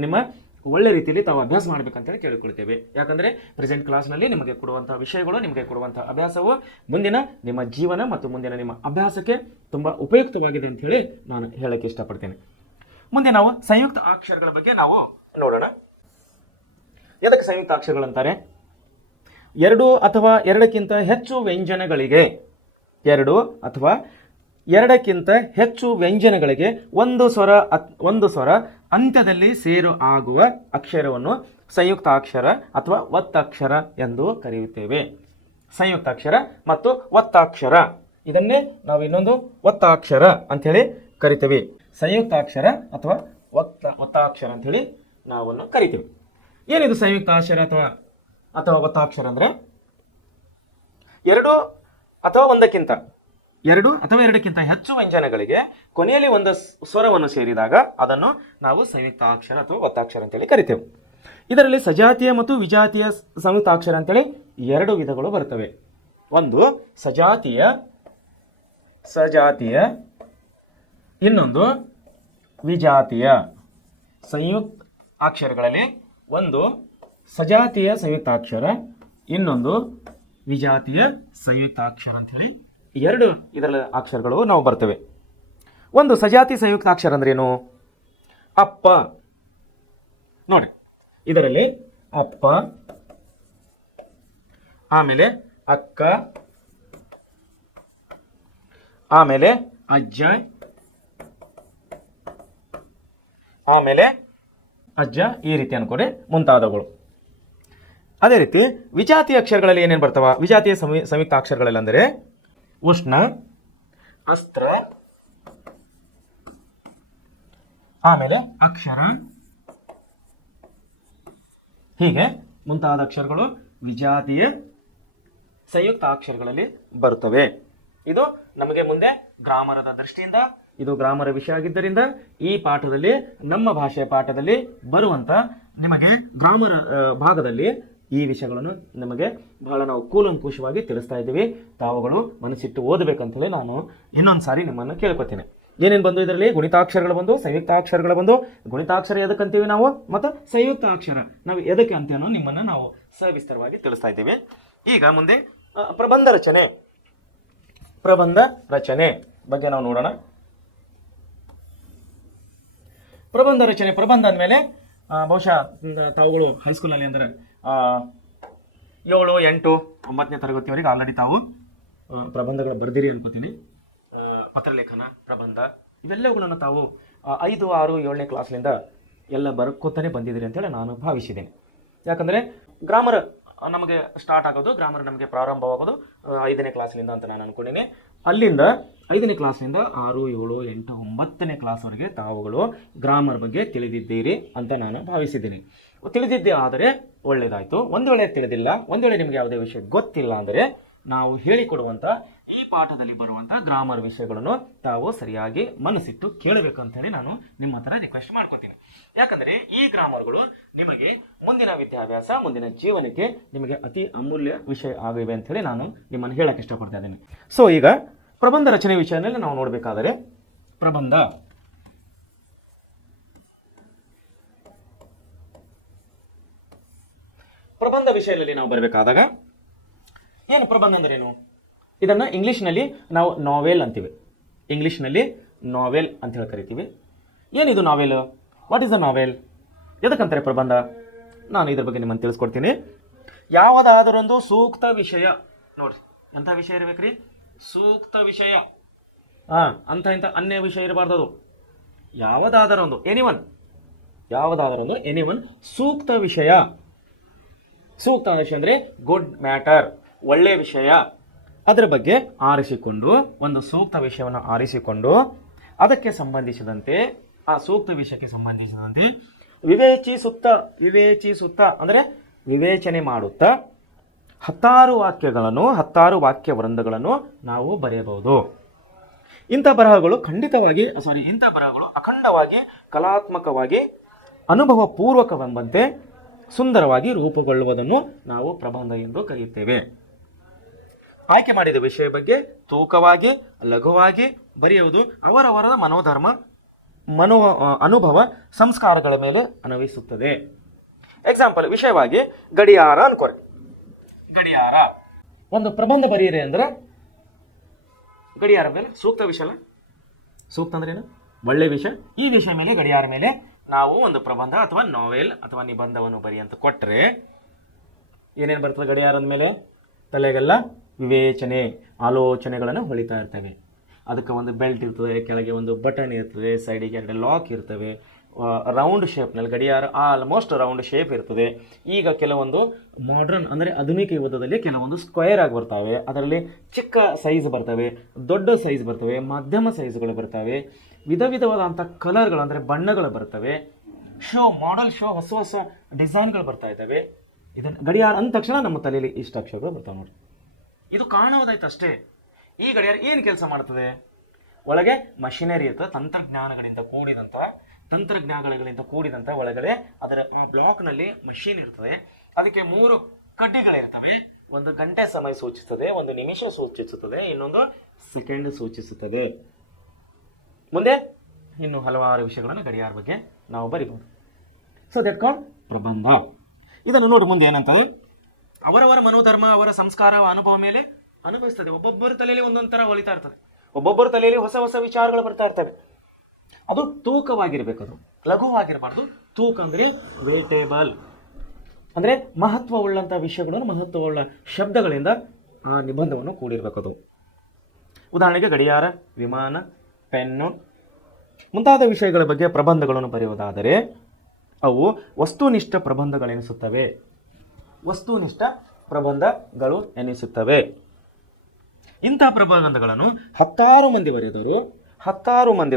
ನಿಮ್ಮ ಒಳ್ಳೆ ರೀತಿಯಲ್ಲಿ ತಾವು ಅಭ್ಯಾಸ ಮಾಡಬೇಕಂತೇಳಿ ಕೇಳಿಕೊಳ್ತೇವೆ. ಯಾಕಂದರೆ ಪ್ರೆಸೆಂಟ್ ಕ್ಲಾಸ್ನಲ್ಲಿ ನಿಮಗೆ ಕೊಡುವಂಥ ವಿಷಯಗಳು, ನಿಮಗೆ ಕೊಡುವಂಥ ಅಭ್ಯಾಸವು ಮುಂದಿನ ನಿಮ್ಮ ಜೀವನ ಮತ್ತು ಮುಂದಿನ ನಿಮ್ಮ ಅಭ್ಯಾಸಕ್ಕೆ ತುಂಬ ಉಪಯುಕ್ತವಾಗಿದೆ ಅಂತ ಹೇಳಿ ನಾನು ಹೇಳಕ್ಕೆ ಇಷ್ಟಪಡ್ತೇನೆ. ಮುಂದೆ ನಾವು ಸಂಯುಕ್ತ ಅಕ್ಷರಗಳ ಬಗ್ಗೆ ನಾವು ನೋಡೋಣ. ಎದಕ್ಕೆ ಸಂಯುಕ್ತ ಅಕ್ಷರಗಳಂತಾರೆ? 2 ಅಥವಾ 2ಕ್ಕಿಂತ ಹೆಚ್ಚು ವ್ಯಂಜನಗಳಿಗೆ, 2 ಅಥವಾ 2ಕ್ಕಿಂತ ಹೆಚ್ಚು ವ್ಯಂಜನಗಳಿಗೆ ಒಂದು ಸ್ವರ ಅಂತ್ಯದಲ್ಲಿ ಸೇರು ಆಗುವ ಅಕ್ಷರವನ್ನು ಸಂಯುಕ್ತಾಕ್ಷರ ಅಥವಾ ಒತ್ತಕ್ಷರ ಎಂದು ಕರೆಯುತ್ತೇವೆ. ಸಂಯುಕ್ತಾಕ್ಷರ ಮತ್ತು ಒತ್ತಾಕ್ಷರ, ಇದನ್ನೇ ನಾವು ಇನ್ನೊಂದು ಒತ್ತಾಕ್ಷರ ಅಂಥೇಳಿ ಕರಿತೇವೆ. ಸಂಯುಕ್ತಾಕ್ಷರ ಅಥವಾ ಒತ್ತಾಕ್ಷರ ಅಂಥೇಳಿ ನಾವನ್ನು ಕರಿತೇವೆ. ಏನಿದು ಸಂಯುಕ್ತಾಕ್ಷರ ಅಥವಾ ಒತ್ತಾಕ್ಷರ ಅಂದರೆ 2 ಅಥವಾ 2ಕ್ಕಿಂತ ಹೆಚ್ಚು ವ್ಯಂಜನಗಳಿಗೆ ಕೊನೆಯಲ್ಲಿ ಒಂದು ಸ್ವರವನ್ನು ಸೇರಿದಾಗ ಅದನ್ನು ನಾವು ಸಂಯುಕ್ತಾಕ್ಷರ ಅಥವಾ ಒತ್ತಾಕ್ಷರ ಅಂತೇಳಿ ಕರಿತೇವೆ. ಇದರಲ್ಲಿ ಸಜಾತಿಯ ಮತ್ತು ವಿಜಾತಿಯ ಸಂಯುಕ್ತಾಕ್ಷರ ಅಂತೇಳಿ 2 ವಿಧಗಳು ಬರ್ತವೆ. ಒಂದು ಸಜಾತಿಯ, ಇನ್ನೊಂದು ವಿಜಾತಿಯ. ಸಂಯುಕ್ತ ಅಕ್ಷರಗಳಲ್ಲಿ ಒಂದು ಸಜಾತಿಯ ಸಂಯುಕ್ತಾಕ್ಷರ, ಇನ್ನೊಂದು ವಿಜಾತಿಯ ಸಂಯುಕ್ತಾಕ್ಷರ ಅಂತೇಳಿ 2 ಇದರ ಅಕ್ಷರಗಳು ನಾವು ಬರ್ತವೆ. ಒಂದು ಸಜಾತಿ ಸಂಯುಕ್ತಾಕ್ಷರ ಅಂದ್ರೇನು? ಅಪ್ಪ. ನೋಡಿ, ಇದರಲ್ಲಿ ಅಪ್ಪ, ಆಮೇಲೆ ಅಕ್ಕ, ಆಮೇಲೆ ಅಜ್ಜ, ಆಮೇಲೆ ಅಜ್ಜ, ಈ ರೀತಿ ಅನ್ಕೊಡಿ, ಮುಂತಾದವುಗಳು. ಅದೇ ರೀತಿ ವಿಜಾತಿಯ ಅಕ್ಷರಗಳಲ್ಲಿ ಏನೇನು ಬರ್ತಾವ? ವಿಜಾತಿಯ ಸಂಯುಕ್ತ ಅಕ್ಷರಗಳಲ್ಲಿ ಅಂದರೆ ಉಷ್ಣ, ಅಸ್ತ್ರ, ಆಮೇಲೆ ಅಕ್ಷರ, ಹೀಗೆ ಮುಂತಾದ ಅಕ್ಷರಗಳು ವಿಜಾತಿಯ ಸಂಯುಕ್ತ ಅಕ್ಷರಗಳಲ್ಲಿ ಬರುತ್ತವೆ. ಇದು ನಮಗೆ ಮುಂದೆ ಗ್ರಾಮರದ ದೃಷ್ಟಿಯಿಂದ ಇದು ಗ್ರಾಮರ ವಿಷಯ ಆಗಿದ್ದರಿಂದ ಈ ಪಾಠದಲ್ಲಿ, ನಮ್ಮ ಭಾಷೆಯ ಪಾಠದಲ್ಲಿ ಬರುವಂತ ನಿಮಗೆ ಗ್ರಾಮರ ಭಾಗದಲ್ಲಿ ಈ ವಿಷಯಗಳನ್ನು ನಮಗೆ ಬಹಳ ನಾವು ಕೂಲಂಕುಷವಾಗಿ ತಿಳಿಸ್ತಾ ಇದ್ದೀವಿ. ತಾವುಗಳು ಮನಸ್ಸಿಟ್ಟು ಓದಬೇಕಂತ ಹೇಳಿ ನಾನು ಇನ್ನೊಂದು ಸಾರಿ ನಿಮ್ಮನ್ನು ಕೇಳ್ಕೊತೀನಿ. ಏನೇನು ಬಂದು ಇದರಲ್ಲಿ? ಗುಣಿತಾಕ್ಷರಗಳು ಬಂದು, ಸಂಯುಕ್ತಾಕ್ಷರಗಳು ಬಂದು. ಗುಣಿತಾಕ್ಷರ ಎದಕ್ಕಂತೀವಿ ನಾವು, ಮತ್ತು ಸಂಯುಕ್ತ ಅಕ್ಷರ ನಾವು ಎದಕ್ಕೆ ಅಂತೇನೋ ನಿಮ್ಮನ್ನು ನಾವು ಸವಿಸ್ತರವಾಗಿ ತಿಳಿಸ್ತಾ ಇದ್ದೀವಿ. ಈಗ ಮುಂದೆ ಪ್ರಬಂಧ ರಚನೆ ಬಗ್ಗೆ ನಾವು ನೋಡೋಣ. ಪ್ರಬಂಧ ರಚನೆ, ಪ್ರಬಂಧ ಅಂದಮೇಲೆ ಬಹುಶಃ ತಾವುಗಳು ಹೈಸ್ಕೂಲಲ್ಲಿ ಅಂದರೆ 7, 8, 9ನೇ ತರಗತಿಯವರೆಗೆ ಆಲ್ರೆಡಿ ತಾವು ಪ್ರಬಂಧಗಳು ಬರ್ದಿರಿ ಅನ್ಕೋತೀನಿ. ಪತ್ರಲೇಖನ, ಪ್ರಬಂಧ ಇವೆಲ್ಲವುಗಳನ್ನು ತಾವು 5, 6, 7ನೇ ಕ್ಲಾಸ್ನಿಂದ ಎಲ್ಲ ಬರ್ಕೋತಾನೆ ಬಂದಿದ್ದೀರಿ ಅಂತೇಳಿ ನಾನು ಭಾವಿಸಿದ್ದೇನೆ. ಯಾಕಂದರೆ ಗ್ರಾಮರ್ ನಮಗೆ ಸ್ಟಾರ್ಟ್ ಆಗೋದು, ಗ್ರಾಮರ್ ನಮಗೆ ಪ್ರಾರಂಭವಾಗೋದು 5ನೇ ಕ್ಲಾಸ್ನಿಂದ ಅಂತ ನಾನು ಅನ್ಕೊಂಡಿನಿ. ಅಲ್ಲಿಂದ 5ನೇ ಕ್ಲಾಸ್ನಿಂದ 6, 7, 8, 9ನೇ ಕ್ಲಾಸ್ವರೆಗೆ ತಾವುಗಳು ಗ್ರಾಮರ್ ಬಗ್ಗೆ ತಿಳಿದಿದ್ದೀರಿ ಅಂತ ನಾನು ಭಾವಿಸಿದ್ದೀನಿ. ತಿಳಿದಿದ್ದೇ ಆದರೆ ಒಳ್ಳೆಯದಾಯಿತು. ಒಂದು ವೇಳೆ ತಿಳಿದಿಲ್ಲ, ಒಂದು ವೇಳೆ ನಿಮಗೆ ಯಾವುದೇ ವಿಷಯ ಗೊತ್ತಿಲ್ಲ ಅಂದರೆ ನಾವು ಹೇಳಿಕೊಡುವಂಥ ಈ ಪಾಠದಲ್ಲಿ ಬರುವಂಥ ಗ್ರಾಮರ್ ವಿಷಯಗಳನ್ನು ತಾವು ಸರಿಯಾಗಿ ಮನಸ್ಸಿಟ್ಟು ಕೇಳಬೇಕಂತ ಹೇಳಿ ನಾನು ನಿಮ್ಮ ಹತ್ರ ರಿಕ್ವೆಸ್ಟ್ ಮಾಡ್ಕೋತೀನಿ. ಯಾಕಂದರೆ ಈ ಗ್ರಾಮರ್ಗಳು ನಿಮಗೆ ಮುಂದಿನ ವಿದ್ಯಾಭ್ಯಾಸ, ಮುಂದಿನ ಜೀವನಕ್ಕೆ ನಿಮಗೆ ಅತಿ ಅಮೂಲ್ಯ ವಿಷಯ ಆಗಿವೆ ಅಂತ ಹೇಳಿ ನಾನು ನಿಮ್ಮನ್ನು ಹೇಳಕ್ಕೆ ಇಷ್ಟಪಡ್ತಾ ಇದ್ದೀನಿ. ಸೊ ಈಗ ಪ್ರಬಂಧ ರಚನೆ ವಿಷಯದಲ್ಲಿ ನಾವು ನೋಡಬೇಕಾದರೆ ಪ್ರಬಂಧ ವಿಷಯದಲ್ಲಿ ನಾವು ಬರಬೇಕಾದಾಗ ಏನು ಪ್ರಬಂಧ ಅಂದ್ರೇನು? ಇದನ್ನು ಇಂಗ್ಲೀಷ್ನಲ್ಲಿ ನಾವು ನಾವೆಲ್ ಅಂತೀವಿ. ಇಂಗ್ಲೀಷ್ನಲ್ಲಿ ನಾವೆಲ್ ಅಂತ ಹೇಳಿ ಕರಿತೀವಿ. ಏನಿದು novel? What is the novel? ಎದಕ್ಕಂತಾರೆ ಪ್ರಬಂಧ? ನಾನು ಇದ್ರ ಬಗ್ಗೆ ನಿಮ್ಮನ್ನು ತಿಳಿಸ್ಕೊಡ್ತೀನಿ. ಯಾವುದಾದರೊಂದು ಸೂಕ್ತ ವಿಷಯ, ನೋಡ್ರಿ ಅಂಥ ವಿಷಯ ಇರಬೇಕ್ರಿ, ಸೂಕ್ತ ವಿಷಯ. ಅಂಥ ಇಂಥ ಅನ್ಯ ವಿಷಯ ಇರಬಾರ್ದು. ಅದು ಯಾವುದಾದರೊಂದು ಎನಿವನ್ ಸೂಕ್ತ ವಿಷಯ. ಸೂಕ್ತ ವಿಷಯ ಅಂದರೆ ಗುಡ್ ಮ್ಯಾಟರ್, ಒಳ್ಳೆಯ ವಿಷಯ. ಅದರ ಬಗ್ಗೆ ಆರಿಸಿಕೊಂಡು, ಒಂದು ಸೂಕ್ತ ವಿಷಯವನ್ನು ಆರಿಸಿಕೊಂಡು ಅದಕ್ಕೆ ಸಂಬಂಧಿಸಿದಂತೆ, ಆ ಸೂಕ್ತ ವಿಷಯಕ್ಕೆ ಸಂಬಂಧಿಸಿದಂತೆ ವಿವೇಚಿಸುತ್ತಾ ಅಂದರೆ ವಿವೇಚನೆ ಮಾಡುತ್ತಾ 10 ವಾಕ್ಯಗಳನ್ನು, 10 ವಾಕ್ಯ ವೃಂದಗಳನ್ನು ನಾವು ಬರೆಯಬಹುದು. ಇಂಥ ಬರಹಗಳು ಅಖಂಡವಾಗಿ, ಕಲಾತ್ಮಕವಾಗಿ, ಅನುಭವ ಪೂರ್ವಕವೆಂಬಂತೆ ಸುಂದರವಾಗಿ ರೂಪುಗೊಳ್ಳುವುದನ್ನು ನಾವು ಪ್ರಬಂಧ ಎಂದು ಕರೆಯುತ್ತೇವೆ. ಆಯ್ಕೆ ಮಾಡಿದ ವಿಷಯ ಬಗ್ಗೆ ತೂಕವಾಗಿ, ಲಘುವಾಗಿ ಬರೆಯುವುದು ಅವರವರ ಮನೋಧರ್ಮ, ಅನುಭವ, ಸಂಸ್ಕಾರಗಳ ಮೇಲೆ ಅನ್ವಯಿಸುತ್ತದೆ. ಎಕ್ಸಾಂಪಲ್ ವಿಷಯವಾಗಿ ಗಡಿಯಾರ ಅನ್ಕೋರಿ. ಗಡಿಯಾರ ಒಂದು ಪ್ರಬಂಧ ಬರೆಯಿರಿ ಅಂದ್ರೆ ಗಡಿಯಾರ ಮೇಲೆ ಸೂಕ್ತ ವಿಷಯ ಅಲ್ಲ. ಸೂಕ್ತ ಅಂದ್ರೇನು? ಒಳ್ಳೆ ವಿಷಯ. ಈ ವಿಷಯ ಮೇಲೆ, ಗಡಿಯಾರ ಮೇಲೆ ನಾವು ಒಂದು ಪ್ರಬಂಧ ಅಥವಾ ನಾವೆಲ್ ಅಥವಾ ನಿಬಂಧವನ್ನು ಬರಿ ಅಂತ ಕೊಟ್ಟರೆ ಏನೇನು ಬರ್ತದೆ? ಗಡಿಯಾರದ ಮೇಲೆ ತಲೆಗೆಲ್ಲ ವಿವೇಚನೆ, ಆಲೋಚನೆಗಳನ್ನು ಹೊಳಿತಾ ಇರ್ತವೆ. ಅದಕ್ಕೆ ಒಂದು ಬೆಲ್ಟ್ ಇರ್ತದೆ, ಕೆಳಗೆ ಒಂದು ಬಟನ್ ಇರ್ತದೆ, ಸೈಡಿಗೆ 2 ಲಾಕ್ ಇರ್ತವೆ. ರೌಂಡ್ ಶೇಪ್ನಲ್ಲಿ ಗಡಿಯಾರ ಆಲ್ಮೋಸ್ಟ್ ರೌಂಡ್ ಶೇಪ್ ಇರ್ತದೆ. ಈಗ ಕೆಲವೊಂದು ಮಾಡ್ರನ್ ಅಂದರೆ ಆಧುನಿಕ ಯುಗದಲ್ಲಿ ಕೆಲವೊಂದು ಸ್ಕ್ವೇರ್ ಆಗಿ ಬರ್ತವೆ. ಅದರಲ್ಲಿ ಚಿಕ್ಕ ಸೈಜ್ ಬರ್ತವೆ, ದೊಡ್ಡ ಸೈಜ್ ಬರ್ತವೆ, ಮಧ್ಯಮ ಸೈಜ್ಗಳು ಬರ್ತವೆ, ವಿಧವಾದಂಥ ಕಲರ್ಗಳು ಅಂದರೆ ಬಣ್ಣಗಳು ಬರ್ತವೆ, ಮಾಡೆಲ್ ಹೊಸ ಡಿಸೈನ್ಗಳು ಬರ್ತಾ ಇದ್ದಾವೆ. ಇದನ್ನು ಗಡಿಯಾರ ಅಂದ ತಕ್ಷಣ ನಮ್ಮ ತಲೆಯಲ್ಲಿ ಇಷ್ಟು ಅಕ್ಷರಗಳು ಬರ್ತಾವೆ ನೋಡಿ. ಇದು ಕಾಣೋದಾಯ್ತು ಅಷ್ಟೇ. ಈ ಗಡಿಯಾರ ಏನು ಕೆಲಸ ಮಾಡ್ತದೆ? ಒಳಗೆ ಮಷಿನರಿ ಇರ್ತದೆ, ತಂತ್ರಜ್ಞಾನಗಳಿಂದ ಕೂಡಿದಂಥ ಒಳಗಡೆ ಅದರ ಬ್ಲಾಕ್ನಲ್ಲಿ ಮಷೀನ್ ಇರ್ತದೆ. ಅದಕ್ಕೆ 3 ಕಡ್ಡಿಗಳಿರ್ತವೆ. ಒಂದು ಗಂಟೆ ಸಮಯ ಸೂಚಿಸುತ್ತದೆ, ಒಂದು ನಿಮಿಷ ಸೂಚಿಸುತ್ತದೆ, ಇನ್ನೊಂದು ಸೆಕೆಂಡ್ ಸೂಚಿಸುತ್ತದೆ. ಮುಂದೆ ಇನ್ನು ಹಲವಾರು ವಿಷಯಗಳನ್ನು ಗಡಿಯಾರ ಬಗ್ಗೆ ನಾವು ಬರಿಬಹುದು. ಸೊ ದಟ್ ಕಾಲ್ಡ್ ಪ್ರಬಂಧ. ಇದನ್ನು ನೋಡಿ ಮುಂದೆ ಏನಂತಂದ್ರೆ ಅವರವರ ಮನೋಧರ್ಮ, ಅವರ ಸಂಸ್ಕಾರ, ಅನುಭವ ಮೇಲೆ ಅನುಭವಿಸ್ತದೆ. ಒಬ್ಬೊಬ್ಬರ ತಲೆಯಲ್ಲಿ ಒಂದೊಂದು ಥರ ಹೊಳಿತಾ ಇರ್ತದೆ. ಒಬ್ಬೊಬ್ಬರ ತಲೆಯಲ್ಲಿ ಹೊಸ ವಿಚಾರಗಳು ಬರ್ತಾ ಇರ್ತವೆ. ಅದು ತೂಕವಾಗಿರ್ಬೇಕು, ಅದು ಲಘುವಾಗಿರಬಾರ್ದು. ತೂಕ ಅಂದರೆ ವೇಟೇಬಲ್, ಅಂದರೆ ಮಹತ್ವವುಳ್ಳಂಥ ವಿಷಯಗಳನ್ನು, ಮಹತ್ವವುಳ್ಳ ಶಬ್ದಗಳಿಂದ ಆ ನಿಬಂಧವನ್ನು ಕೂಡಿರಬೇಕದು. ಉದಾಹರಣೆಗೆ ಗಡಿಯಾರ, ವಿಮಾನ, ಪೆನ್ನು ಮುಂತಾದ ವಿಷಯಗಳ ಬಗ್ಗೆ ಪ್ರಬಂಧಗಳನ್ನು ಬರೆಯುವುದಾದರೆ ಅವು ವಸ್ತುನಿಷ್ಠ ಪ್ರಬಂಧಗಳೆನಿಸುತ್ತವೆ. ವಸ್ತುನಿಷ್ಠ ಪ್ರಬಂಧಗಳು ಎನಿಸುತ್ತವೆ. ಇಂಥ ಪ್ರಬಂಧಗಳನ್ನು 10 ಮಂದಿ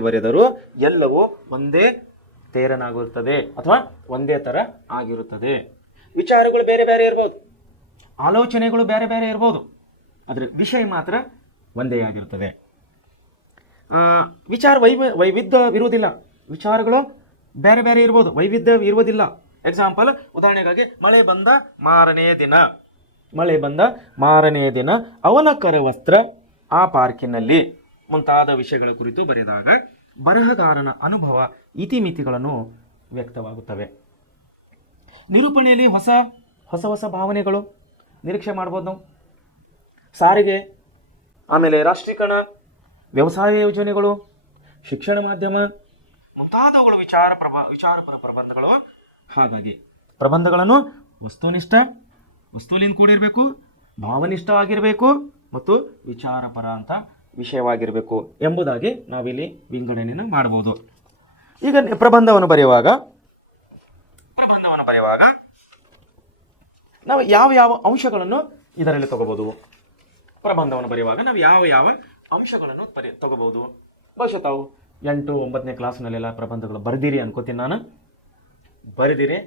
ಬರೆದರು ಎಲ್ಲವೂ ಒಂದೇ ತೇರನಾಗಿರುತ್ತದೆ ಅಥವಾ ಒಂದೇ ಥರ ಆಗಿರುತ್ತದೆ. ವಿಚಾರಗಳು ಬೇರೆ ಬೇರೆ ಇರ್ಬೋದು, ಆಲೋಚನೆಗಳು ಬೇರೆ ಬೇರೆ ಇರ್ಬೋದು, ಆದರೆ ವಿಷಯ ಮಾತ್ರ ಒಂದೇ ಆಗಿರುತ್ತದೆ. ವಿಚಾರ ವೈವಿಧ್ಯ ಇರುವುದಿಲ್ಲ, ವಿಚಾರಗಳು ಬೇರೆ ಬೇರೆ ಇರ್ಬೋದು, ವೈವಿಧ್ಯ ಇರುವುದಿಲ್ಲ. ಎಕ್ಸಾಂಪಲ್, ಉದಾಹರಣೆಗಾಗಿ ಮಳೆ ಬಂದ ಮಾರನೆಯ ದಿನ ಅವನ ಕರವಸ್ತ್ರ ಆ ಪಾರ್ಕಿನಲ್ಲಿ ಮುಂತಾದ ವಿಷಯಗಳ ಕುರಿತು ಬರೆದಾಗ ಬರಹಗಾರನ ಅನುಭವ ಇತಿಮಿತಿಗಳನ್ನು ವ್ಯಕ್ತವಾಗುತ್ತವೆ. ನಿರೂಪಣೆಯಲ್ಲಿ ಹೊಸ ಭಾವನೆಗಳು ನಿರೀಕ್ಷೆ ಮಾಡ್ಬೋದು ನಾವು. ಸಾರಿಗೆ, ಆಮೇಲೆ ರಾಷ್ಟ್ರೀಕರಣ, ವ್ಯವಸಾಯ ಯೋಜನೆಗಳು, ಶಿಕ್ಷಣ ಮಾಧ್ಯಮ ಮುಂತಾದವುಗಳು ವಿಚಾರಪರ ಪ್ರಬಂಧಗಳು. ಹಾಗಾಗಿ ಪ್ರಬಂಧಗಳನ್ನು ವಸ್ತುವಿನಿಂದ ಕೂಡಿರಬೇಕು, ಭಾವನಿಷ್ಠ ಆಗಿರಬೇಕು ಮತ್ತು ವಿಚಾರಪರ ಅಂತ ವಿಷಯವಾಗಿರಬೇಕು ಎಂಬುದಾಗಿ ನಾವಿಲ್ಲಿ ವಿಂಗಡಣೆಯನ್ನು ಮಾಡಬಹುದು. ಈಗ ಪ್ರಬಂಧವನ್ನು ಬರೆಯುವಾಗ ನಾವು ಯಾವ ಅಂಶಗಳನ್ನು ಇದರಲ್ಲಿ ತಗೋಬಹುದು? ಪ್ರಬಂಧವನ್ನು ಬರೆಯುವಾಗ ನಾವು ಯಾವ ಅಂಶಗಳನ್ನು ತಗೋಬಹುದು? ಬಹುಶಃ ತಾವು 8, 9ನೇ ಕ್ಲಾಸ್ನಲ್ಲೆಲ್ಲ ಪ್ರಬಂಧಗಳು ಬರೆದಿರಿ ಅನ್ಕೋತೀನಿ ನಾನು. ಬರೆದಿರಿ,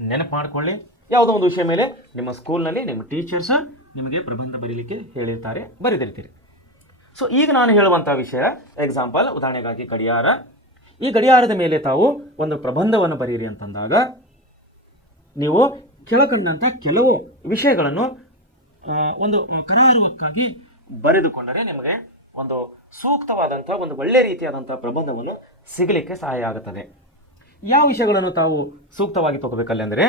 ನೆನಪು ಮಾಡ್ಕೊಳ್ಳಿ. ಯಾವುದೋ ಒಂದು ವಿಷಯ ಮೇಲೆ ನಿಮ್ಮ ಸ್ಕೂಲ್ನಲ್ಲಿ ನಿಮ್ಮ ಟೀಚರ್ಸ್ ನಿಮಗೆ ಪ್ರಬಂಧ ಬರೀಲಿಕ್ಕೆ ಹೇಳಿರ್ತಾರೆ, ಬರೆದಿರ್ತೀರಿ. ಸೊ ಈಗ ನಾನು ಹೇಳುವಂಥ ವಿಷಯ ಎಕ್ಸಾಂಪಲ್, ಉದಾಹರಣೆಗಾಗಿ ಗಡಿಯಾರ. ಈ ಗಡಿಯಾರದ ಮೇಲೆ ತಾವು ಒಂದು ಪ್ರಬಂಧವನ್ನು ಬರೀರಿ ಅಂತಂದಾಗ ನೀವು ಕೆಳಕಂಡಂಥ ಕೆಲವು ವಿಷಯಗಳನ್ನು ಒಂದು ಕರಾರುವಕ್ಕಾಗಿ ಬರೆದುಕೊಂಡರೆ ನಿಮಗೆ ಒಂದು ಸೂಕ್ತವಾದಂಥ, ಒಂದು ಒಳ್ಳೆಯ ರೀತಿಯಾದಂಥ ಪ್ರಬಂಧವನ್ನು ಸಿಗಲಿಕ್ಕೆ ಸಹಾಯ ಆಗುತ್ತದೆ. ಯಾವ ವಿಷಯಗಳನ್ನು ತಾವು ಸೂಕ್ತವಾಗಿ ತಗೋಬೇಕಲ್ಲ ಅಂದರೆ,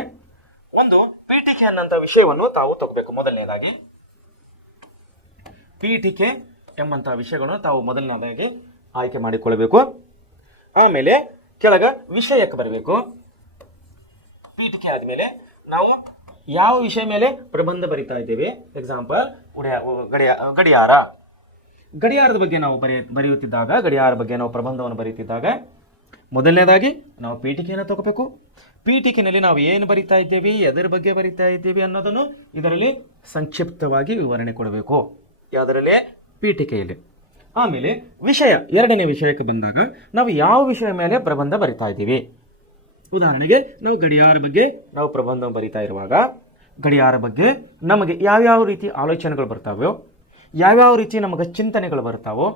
ಒಂದು ಪೀಠಿಕೆ ಅನ್ನೋಂಥ ವಿಷಯವನ್ನು ತಾವು ತಗೋಬೇಕು. ಮೊದಲನೇದಾಗಿ ಪೀಠಿಕೆ ಎಂಬಂಥ ವಿಷಯಗಳನ್ನು ತಾವು ಮೊದಲನೇದಾಗಿ ಆಯ್ಕೆ ಮಾಡಿಕೊಳ್ಳಬೇಕು. ಆಮೇಲೆ ಕೆಳಗ ವಿಷಯಕ್ಕೆ ಬರಬೇಕು. ಪೀಠಿಕೆ ಆದಮೇಲೆ ನಾವು ಯಾವ ವಿಷಯ ಮೇಲೆ ಪ್ರಬಂಧ ಬರಿತಾ ಇದ್ದೇವೆ. ಎಕ್ಸಾಂಪಲ್, ಗಡಿಯಾರದ ಬಗ್ಗೆ ನಾವು ಬರೆಯುತ್ತಿದ್ದಾಗ, ಗಡಿಯಾರ ಬಗ್ಗೆ ನಾವು ಪ್ರಬಂಧವನ್ನು ಬರೆಯುತ್ತಿದ್ದಾಗ ಮೊದಲನೇದಾಗಿ ನಾವು ಪೀಠಿಕೆಯನ್ನು ತಗೋಬೇಕು. ಪೀಠಿಕೆಯಲ್ಲಿ ನಾವು ಏನು ಬರಿತಾ ಇದ್ದೇವೆ, ಎದರ ಬಗ್ಗೆ ಬರಿತಾ ಇದ್ದೇವೆ ಅನ್ನೋದನ್ನು ಇದರಲ್ಲಿ ಸಂಕ್ಷಿಪ್ತವಾಗಿ ವಿವರಣೆ ಕೊಡಬೇಕು. ಯಾವುದರಲ್ಲಿ? ಪೀಠಿಕೆಯಲ್ಲಿ. ಆಮೇಲೆ ವಿಷಯ, ಎರಡನೇ ವಿಷಯಕ್ಕೆ ಬಂದಾಗ ನಾವು ಯಾವ ವಿಷಯ ಮೇಲೆ ಪ್ರಬಂಧ ಬರಿತಾ ಇದ್ದೀವಿ. ಉದಾಹರಣೆಗೆ ನಾವು ಗಡಿಯಾರ ಬಗ್ಗೆ ನಾವು ಪ್ರಬಂಧ ಬರಿತಾ ಇರುವಾಗ ಗಡಿಯಾರ ಬಗ್ಗೆ ನಮಗೆ ಯಾವ್ಯಾವ ರೀತಿ ಆಲೋಚನೆಗಳು ಬರ್ತಾವೋ, ಯಾವ್ಯಾವ ರೀತಿ ನಮಗೆ ಚಿಂತನೆಗಳು ಬರ್ತಾವೋ,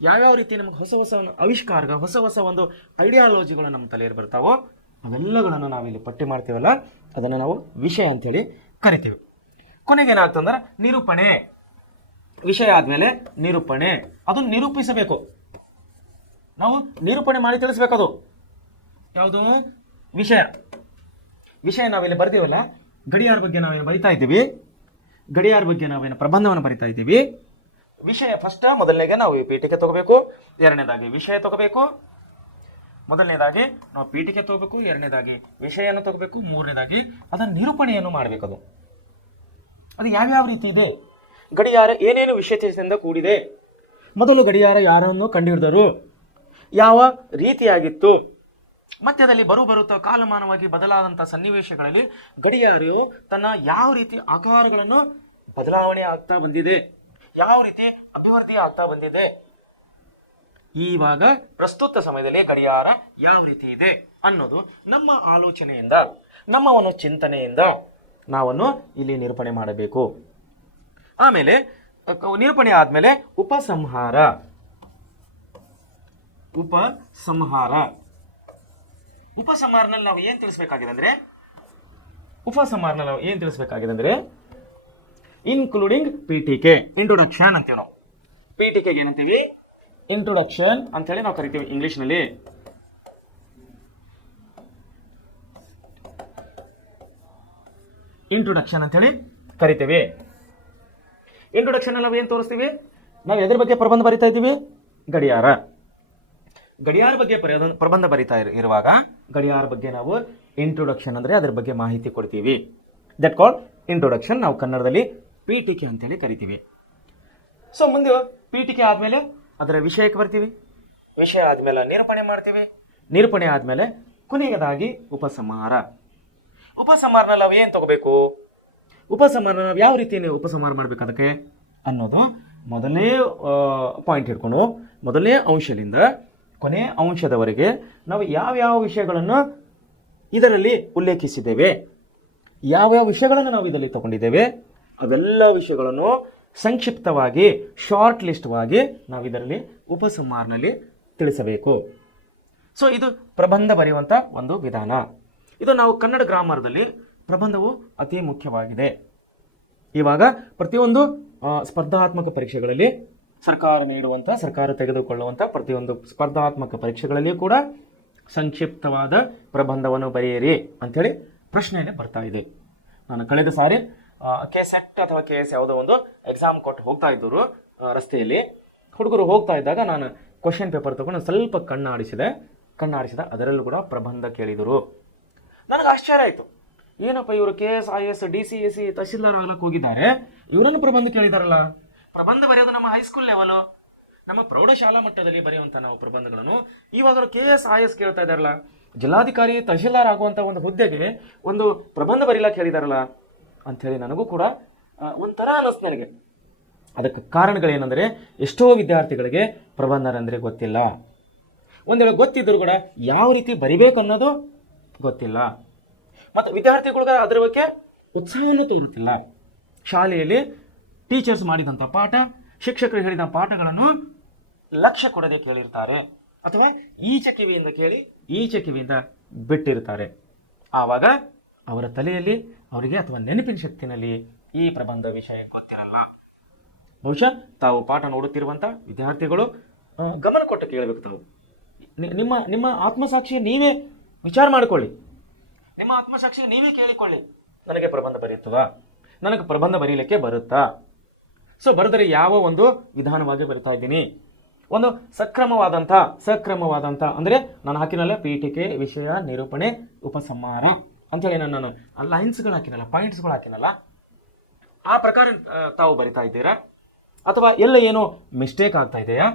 ಯಾವ್ಯಾವ ರೀತಿ ನಮಗೆ ಹೊಸ ಆವಿಷ್ಕಾರ, ಹೊಸ ಒಂದು ಐಡಿಯಾಲಜಿಗಳು ನಮ್ಮ ತಲೆಯಲ್ಲಿ ಬರ್ತಾವೋ, ಅವೆಲ್ಲಗಳನ್ನು ನಾವಿಲ್ಲಿ ಪಟ್ಟಿ ಮಾಡ್ತೀವಲ್ಲ, ಅದನ್ನು ನಾವು ವಿಷಯ ಅಂಥೇಳಿ ಕರಿತೀವಿ. ಕೊನೆಗೇನಾಗ್ತಂದ್ರೆ ನಿರೂಪಣೆ. ವಿಷಯ ಆದಮೇಲೆ ನಿರೂಪಣೆ, ಅದನ್ನು ನಿರೂಪಿಸಬೇಕು. ನಾವು ನಿರೂಪಣೆ ಮಾಡಿ ತಿಳಿಸ್ಬೇಕದು. ಯಾವುದು? ವಿಷಯ ನಾವಿಲ್ಲಿ ಬರ್ತೀವಲ್ಲ, ಗಡಿಯಾರ ಬಗ್ಗೆ ನಾವೇನು ಬರಿತಾ ಇದ್ದೀವಿ, ಗಡಿಯಾರ ಬಗ್ಗೆ ನಾವೇನು ಪ್ರಬಂಧವನ್ನು ಬರಿತಾ ಇದ್ದೀವಿ. ವಿಷಯ ಫಸ್ಟ್, ಮೊದಲನೇಗೆ ನಾವು ಪೀಠಿಕೆ ತಗೋಬೇಕು, ಎರಡನೇದಾಗಿ ವಿಷಯ ತಗೋಬೇಕು. ಮೊದಲನೇದಾಗಿ ನಾವು ಪೀಠಿಕೆ ತಗೋಬೇಕು, ಎರಡನೇದಾಗಿ ವಿಷಯವನ್ನು ತಗೋಬೇಕು, ಮೂರನೇದಾಗಿ ಅದರ ನಿರೂಪಣೆಯನ್ನು ಮಾಡಬೇಕು. ಅದು ಯಾವ್ಯಾವ ರೀತಿ ಇದೆ, ಗಡಿಯಾರ ಏನೇನು ವಿಶೇಷತೆಯಿಂದ ಕೂಡಿದೆ, ಮೊದಲು ಗಡಿಯಾರ ಯಾರನ್ನು ಕಂಡುಹಿಡಿದರು, ಯಾವ ರೀತಿಯಾಗಿತ್ತು, ಮಧ್ಯದಲ್ಲಿ ಬರುತ್ತಾ ಕಾಲಮಾನವಾಗಿ ಬದಲಾದಂಥ ಸನ್ನಿವೇಶಗಳಲ್ಲಿ ಗಡಿಯಾರವು ತನ್ನ ಯಾವ ರೀತಿ ಆಕಾರಗಳನ್ನು ಬದಲಾವಣೆ ಆಗ್ತಾ ಬಂದಿದೆ, ಯಾವ ರೀತಿ ಅಭಿವೃದ್ಧಿ ಆಗ್ತಾ ಬಂದಿದೆ, ಇವಾಗ ಪ್ರಸ್ತುತ ಸಮಯದಲ್ಲಿ ಗಡಿಯಾರ ಯಾವ ರೀತಿ ಇದೆ ಅನ್ನೋದು ನಮ್ಮ ಆಲೋಚನೆಯಿಂದ, ನಮ್ಮ ಒಂದು ಚಿಂತನೆಯಿಂದ ನಾವನ್ನು ಇಲ್ಲಿ ನಿರೂಪಣೆ ಮಾಡಬೇಕು. ಆಮೇಲೆ ನಿರೂಪಣೆ ಆದಮೇಲೆ ಉಪಸಂಹಾರನಲ್ಲಿ ನಾವು ಏನು ತಿಳಿಸ್ಬೇಕಾಗಿದೆ ಅಂದ್ರೆ ಇನ್ಕ್ಲೂಡಿಂಗ್ ಪೀಠಿಕೆ, ಇಂಟ್ರೊಡಕ್ಷನ್ ಅಂತೀವಿ ನಾವು. ಪೀಠಿಕೆಗೆ ಏನಂತೀವಿ? ಇಂಟ್ರೊಡಕ್ಷನ್ ಅಂತೇಳಿ ನಾವು ಕರಿತೀವಿ ಇಂಗ್ಲಿಷ್ನಲ್ಲಿ. ಇಂಟ್ರೊಡಕ್ಷನ್ ಅಂತೇಳಿ ಕರಿತೇವೆ. ಇಂಟ್ರೊಡಕ್ಷನ್ ನಾವು ಏನು ತೋರಿಸ್ತೀವಿ? ನಾವು ಎದ್ರ ಬಗ್ಗೆ ಪ್ರಬಂಧ ಬರಿತಾ ಇದ್ದೀವಿ? ಗಡಿಯಾರ. ಗಡಿಯಾರ ಬಗ್ಗೆ ಪ್ರಬಂಧ ಬರಿತಾ ಇರುವಾಗ ಗಡಿಯಾರ ಬಗ್ಗೆ ನಾವು ಇಂಟ್ರೊಡಕ್ಷನ್ ಅಂದರೆ ಅದರ ಬಗ್ಗೆ ಮಾಹಿತಿ ಕೊಡ್ತೀವಿ. That called introduction. ನಾವು ಕನ್ನಡದಲ್ಲಿ ಪೀಠಿಕೆ ಅಂತೇಳಿ ಕರಿತೀವಿ. ಸೊ ಮುಂದೆ ಪೀಠಿಕೆ ಆದಮೇಲೆ ಅದರ ವಿಷಯಕ್ಕೆ ಬರ್ತೀವಿ. ವಿಷಯ ಆದಮೇಲೆ ನಿರೂಪಣೆ ಮಾಡ್ತೀವಿ. ನಿರೂಪಣೆ ಆದಮೇಲೆ ಕೊನೆಯದಾಗಿ ಉಪಸಂಹಾರ. ಉಪಸಂಹಾರನ ನಾವು ಏನು ತಗೋಬೇಕು, ಉಪಸಂಹಾರ ನಾವು ಯಾವ ರೀತಿ ಉಪಸಂಹಾರ ಮಾಡಬೇಕು ಅದಕ್ಕೆ ಅನ್ನೋದು ಮೊದಲನೇ ಪಾಯಿಂಟ್ ಹಿಡ್ಕೊಂಡು ಮೊದಲನೇ ಅಂಶದಿಂದ ಕೊನೆಯ ಅಂಶದವರೆಗೆ ನಾವು ಯಾವ್ಯಾವ ವಿಷಯಗಳನ್ನು ಇದರಲ್ಲಿ ಉಲ್ಲೇಖಿಸಿದ್ದೇವೆ, ಯಾವ್ಯಾವ ವಿಷಯಗಳನ್ನು ನಾವು ಇದರಲ್ಲಿ ತಗೊಂಡಿದ್ದೇವೆ, ಅವೆಲ್ಲ ವಿಷಯಗಳನ್ನು ಸಂಕ್ಷಿಪ್ತವಾಗಿ ಶಾರ್ಟ್ ಲಿಸ್ಟ್ವಾಗಿ ನಾವು ಇದರಲ್ಲಿ ಉಪಸಂಹಾರನಲ್ಲಿ ತಿಳಿಸಬೇಕು. ಸೊ ಇದು ಪ್ರಬಂಧ ಬರೆಯುವಂಥ ಒಂದು ವಿಧಾನ. ಇದು ನಾವು ಕನ್ನಡ ಗ್ರಾಮರ್ದಲ್ಲಿ ಪ್ರಬಂಧವು ಅತಿ ಮುಖ್ಯವಾಗಿದೆ. ಇವಾಗ ಪ್ರತಿಯೊಂದು ಸ್ಪರ್ಧಾತ್ಮಕ ಪರೀಕ್ಷೆಗಳಲ್ಲಿ ಸರ್ಕಾರ ತೆಗೆದುಕೊಳ್ಳುವಂಥ ಪ್ರತಿಯೊಂದು ಸ್ಪರ್ಧಾತ್ಮಕ ಪರೀಕ್ಷೆಗಳಲ್ಲಿ ಕೂಡ ಸಂಕ್ಷಿಪ್ತವಾದ ಪ್ರಬಂಧವನ್ನು ಬರೆಯಿರಿ ಅಂಥೇಳಿ ಪ್ರಶ್ನೆಯಲ್ಲಿ ಬರ್ತಾ ಇದೆ. ನಾನು ಕಳೆದ ಸಾರಿ KSET ಅಥವಾ KS ಯಾವುದೋ ಒಂದು ಎಕ್ಸಾಮ್ ಕೊಟ್ಟು ಹೋಗ್ತಾ ಇದ್ದರು. ರಸ್ತೆಯಲ್ಲಿ ಹುಡುಗರು ಹೋಗ್ತಾ ಇದ್ದಾಗ ನಾನು ಕ್ವಶನ್ ಪೇಪರ್ ತಗೊಂಡು ಸ್ವಲ್ಪ ಕಣ್ಣಾಡಿಸಿದ ಅದರಲ್ಲೂ ಕೂಡ ಪ್ರಬಂಧ ಕೇಳಿದರು. ನನಗೆ ಆಶ್ಚರ್ಯ ಆಯಿತು. ಏನಪ್ಪ ಇವರು KS IS DCAC ತಹಶೀಲ್ದಾರ್ ಆಗ್ಲಕ್ಕೆ ಹೋಗಿದ್ದಾರೆ, ಇವರನ್ನು ಪ್ರಬಂಧ ಕೇಳಿದಾರಲ್ಲ. ಪ್ರಬಂಧ ಬರೆಯೋದು ನಮ್ಮ ಹೈಸ್ಕೂಲ್ ಲೆವೆಲು, ನಮ್ಮ ಪ್ರೌಢಶಾಲಾ ಮಟ್ಟದಲ್ಲಿ ಬರೆಯುವಂಥ ನಾವು ಪ್ರಬಂಧಗಳನ್ನು ಇವಾಗ KS IS ಕೇಳ್ತಾ ಇದ್ದಾರಲ್ಲ. ಜಿಲ್ಲಾಧಿಕಾರಿ ತಹಶೀಲ್ದಾರ್ ಆಗುವಂಥ ಒಂದು ಹುದ್ದೆಗೆ ಒಂದು ಪ್ರಬಂಧ ಬರೀಲಕ್ಕೆ ಹೇಳಿದಾರಲ್ಲ ಅಂಥೇಳಿ ನನಗೂ ಕೂಡ ಒಂಥರ ಅನ್ನಿಸ್ತು ನನಗೆ. ಅದಕ್ಕೆ ಕಾರಣಗಳೇನೆಂದರೆ ಎಷ್ಟೋ ವಿದ್ಯಾರ್ಥಿಗಳಿಗೆ ಪ್ರಬಂಧ ಅಂದರೆ ಗೊತ್ತಿಲ್ಲ. ಒಂದು ವೇಳೆ ಗೊತ್ತಿದ್ದರೂ ಕೂಡ ಯಾವ ರೀತಿ ಬರಿಬೇಕು ಅನ್ನೋದು ಗೊತ್ತಿಲ್ಲ. ಮತ್ತು ವಿದ್ಯಾರ್ಥಿಗಳಿಗೆ ಅದರ ಬಗ್ಗೆ ಉತ್ಸಾಹವನ್ನು ತೋರುತ್ತಿಲ್ಲ. ಶಾಲೆಯಲ್ಲಿ ಟೀಚರ್ಸ್ ಮಾಡಿದಂಥ ಪಾಠ, ಶಿಕ್ಷಕರು ಹೇಳಿದ ಪಾಠಗಳನ್ನು ಲಕ್ಷ್ಯ ಕೊಡದೆ ಕೇಳಿರ್ತಾರೆ, ಅಥವಾ ಈಚೆ ಕಿವಿಯಿಂದ ಕೇಳಿ ಈಚೆ ಕಿವಿಯಿಂದ ಬಿಟ್ಟಿರ್ತಾರೆ. ಆವಾಗ ಅವರ ತಲೆಯಲ್ಲಿ ಅವರಿಗೆ ಅಥವಾ ನೆನಪಿನ ಶಕ್ತಿನಲ್ಲಿ ಈ ಪ್ರಬಂಧ ವಿಷಯ ಗೊತ್ತಿರಲ್ಲ. ಬಹುಶಃ ತಾವು ಪಾಠ ನೋಡುತ್ತಿರುವಂಥ ವಿದ್ಯಾರ್ಥಿಗಳು ಗಮನ ಕೊಟ್ಟು ಕೇಳಬೇಕು. ತಾವು ನಿಮ್ಮ ಆತ್ಮಸಾಕ್ಷಿ ನೀವೇ ವಿಚಾರ ಮಾಡಿಕೊಳ್ಳಿ, ನಿಮ್ಮ ಆತ್ಮಸಾಕ್ಷಿ ನೀವೇ ಕೇಳಿಕೊಳ್ಳಿ. ನನಗೆ ಪ್ರಬಂಧ ಬರೆಯುತ್ತವಾ, ನನಗೆ ಪ್ರಬಂಧ ಬರೀಲಿಕ್ಕೆ ಬರುತ್ತಾ? ಸೊ ಬರೆದರೆ ಯಾವ ಒಂದು ವಿಧಾನವಾಗಿ ಬರಿತಾ ಇದ್ದೀನಿ, ಒಂದು ಸಕ್ರಮವಾದಂಥ ಅಂದರೆ ನಾನು ಹಾಕಿನಲ್ಲ ಪೀಠಿಕೆ, ವಿಷಯ, ನಿರೂಪಣೆ, ಉಪಸಂಹಾರ ಅಂಥೇಳಿ ನಾನು ಲೈನ್ಸ್ಗಳು ಹಾಕಿನಲ್ಲ, ಪಾಯಿಂಟ್ಸ್ಗಳು ಹಾಕಿನಲ್ಲ, ಆ ಪ್ರಕಾರ ತಾವು ಬರಿತಾ ಇದ್ದೀರಾ ಅಥವಾ ಎಲ್ಲ ಏನೋ ಮಿಸ್ಟೇಕ್ ಆಗ್ತಾ ಇದೆಯಾ?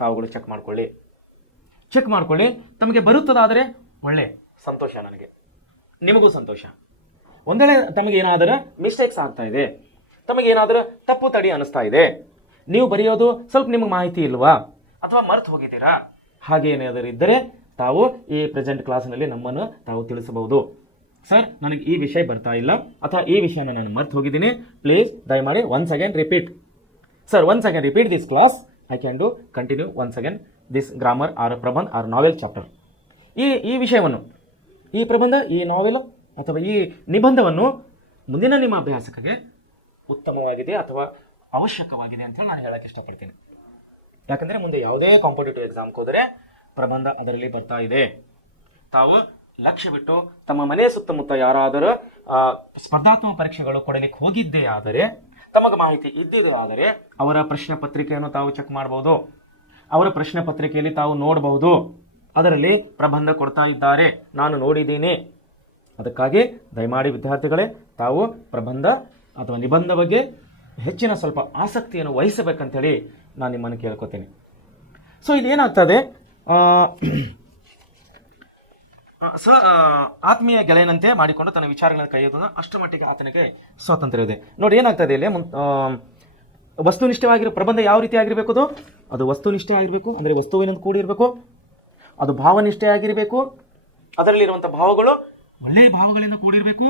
ತಾವುಗಳು ಚೆಕ್ ಮಾಡ್ಕೊಳ್ಳಿ. ತಮಗೆ ಬರುತ್ತದಾದರೆ ಒಳ್ಳೆ ಸಂತೋಷ, ನನಗೆ ನಿಮಗೂ ಸಂತೋಷ. ಒಂದೇಳೆ ತಮಗೇನಾದರೂ ಮಿಸ್ಟೇಕ್ಸ್ ಆಗ್ತಾ ಇದೆ, ತಮಗೇನಾದರೂ ತಪ್ಪು ತಡಿ ಅನ್ನಿಸ್ತಾ ಇದೆ, ನೀವು ಬರೆಯೋದು ಸ್ವಲ್ಪ ನಿಮಗೆ ಮಾಹಿತಿ ಇಲ್ವಾ ಅಥವಾ ಮರೆತು ಹೋಗಿದ್ದೀರಾ, ಹಾಗೇನಾದರೂ ಇದ್ದರೆ ತಾವು ಈ ಪ್ರೆಸೆಂಟ್ ಕ್ಲಾಸ್ನಲ್ಲಿ ನಮ್ಮನ್ನು ತಾವು ತಿಳಿಸಬಹುದು. ಸರ್ ನನಗೆ ಈ ವಿಷಯ ಬರ್ತಾ ಇಲ್ಲ ಅಥವಾ ಈ ವಿಷಯನ ನಾನು ಮರೆತು ಹೋಗಿದ್ದೀನಿ, ಪ್ಲೀಸ್ ದಯಮಾಡಿ once again repeat. Sir once again repeat this class, I can do continue once again this grammar or ಪ್ರಬಂಧ ಆರ್ ನಾವೆಲ್ ಚಾಪ್ಟರ್. ಈ ವಿಷಯವನ್ನು, ಈ ಪ್ರಬಂಧ, ಈ ನಾವೆಲ್ ಅಥವಾ ಈ ನಿಬಂಧವನ್ನು ಮುಂದಿನ ನಿಮ್ಮ ಅಭ್ಯಾಸಕ್ಕೆ ಉತ್ತಮವಾಗಿದೆ ಅಥವಾ ಅವಶ್ಯಕವಾಗಿದೆ ಅಂತ ನಾನು ಹೇಳಕ್ಕೆ ಇಷ್ಟಪಡ್ತೀನಿ. ಯಾಕಂದರೆ ಮುಂದೆ ಯಾವುದೇ ಕಾಂಪಿಟೇಟಿವ್ ಎಕ್ಸಾಮ್ಗೆ ಹೋದರೆ ಪ್ರಬಂಧ ಅದರಲ್ಲಿ ಬರ್ತಾ ಇದೆ. ತಾವು ಲಕ್ಷ್ಯ ಬಿಟ್ಟು ತಮ್ಮ ಮನೆಯ ಸುತ್ತಮುತ್ತ ಯಾರಾದರೂ ಸ್ಪರ್ಧಾತ್ಮಕ ಪರೀಕ್ಷೆಗಳು ಕೊಡಲಿಕ್ಕೆ ಹೋಗಿದ್ದೇ ಆದರೆ, ತಮಗೆ ಮಾಹಿತಿ ಇದ್ದಿದೆ ಆದರೆ ಅವರ ಪ್ರಶ್ನೆ ಪತ್ರಿಕೆಯನ್ನು ತಾವು ಚೆಕ್ ಮಾಡಬಹುದು. ಅವರ ಪ್ರಶ್ನೆ ಪತ್ರಿಕೆಯಲ್ಲಿ ತಾವು ನೋಡಬಹುದು, ಅದರಲ್ಲಿ ಪ್ರಬಂಧ ಕೊಡ್ತಾ ಇದ್ದಾರೆ, ನಾನು ನೋಡಿದ್ದೀನಿ. ಅದಕ್ಕಾಗಿ ದಯಮಾಡಿ ವಿದ್ಯಾರ್ಥಿಗಳೇ ತಾವು ಪ್ರಬಂಧ ಅಥವಾ ನಿಬಂಧ ಬಗ್ಗೆ ಹೆಚ್ಚಿನ ಸ್ವಲ್ಪ ಆಸಕ್ತಿಯನ್ನು ವಹಿಸಬೇಕಂತೇಳಿ ನಾನು ನಿಮ್ಮನ್ನು ಕೇಳ್ಕೊತೀನಿ. ಸೊ ಇದೇನಾಗ್ತದೆ, ಆತ್ಮೀಯ ಗೆಳೆಯನಂತೆ ಮಾಡಿಕೊಂಡು ತನ್ನ ವಿಚಾರಗಳನ್ನು ಕೈಯೋದನ್ನು ಅಷ್ಟರ ಮಟ್ಟಿಗೆ ಆತನಿಗೆ ಸ್ವಾತಂತ್ರ್ಯ ಇದೆ. ನೋಡಿ ಏನಾಗ್ತದೆ ಇಲ್ಲಿ, ವಸ್ತುನಿಷ್ಠವಾಗಿರೋ ಪ್ರಬಂಧ ಯಾವ ರೀತಿ ಆಗಿರಬೇಕು, ಅದು ವಸ್ತುನಿಷ್ಠೆ ಆಗಿರಬೇಕು, ಅಂದರೆ ವಸ್ತುವಿನಿಂದ ಕೂಡಿರಬೇಕು. ಅದು ಭಾವನಿಷ್ಠೆ ಆಗಿರಬೇಕು, ಅದರಲ್ಲಿರುವಂಥ ಭಾವಗಳು ಒಳ್ಳೆಯ ಭಾವಗಳಿಂದ ಕೂಡಿರಬೇಕು,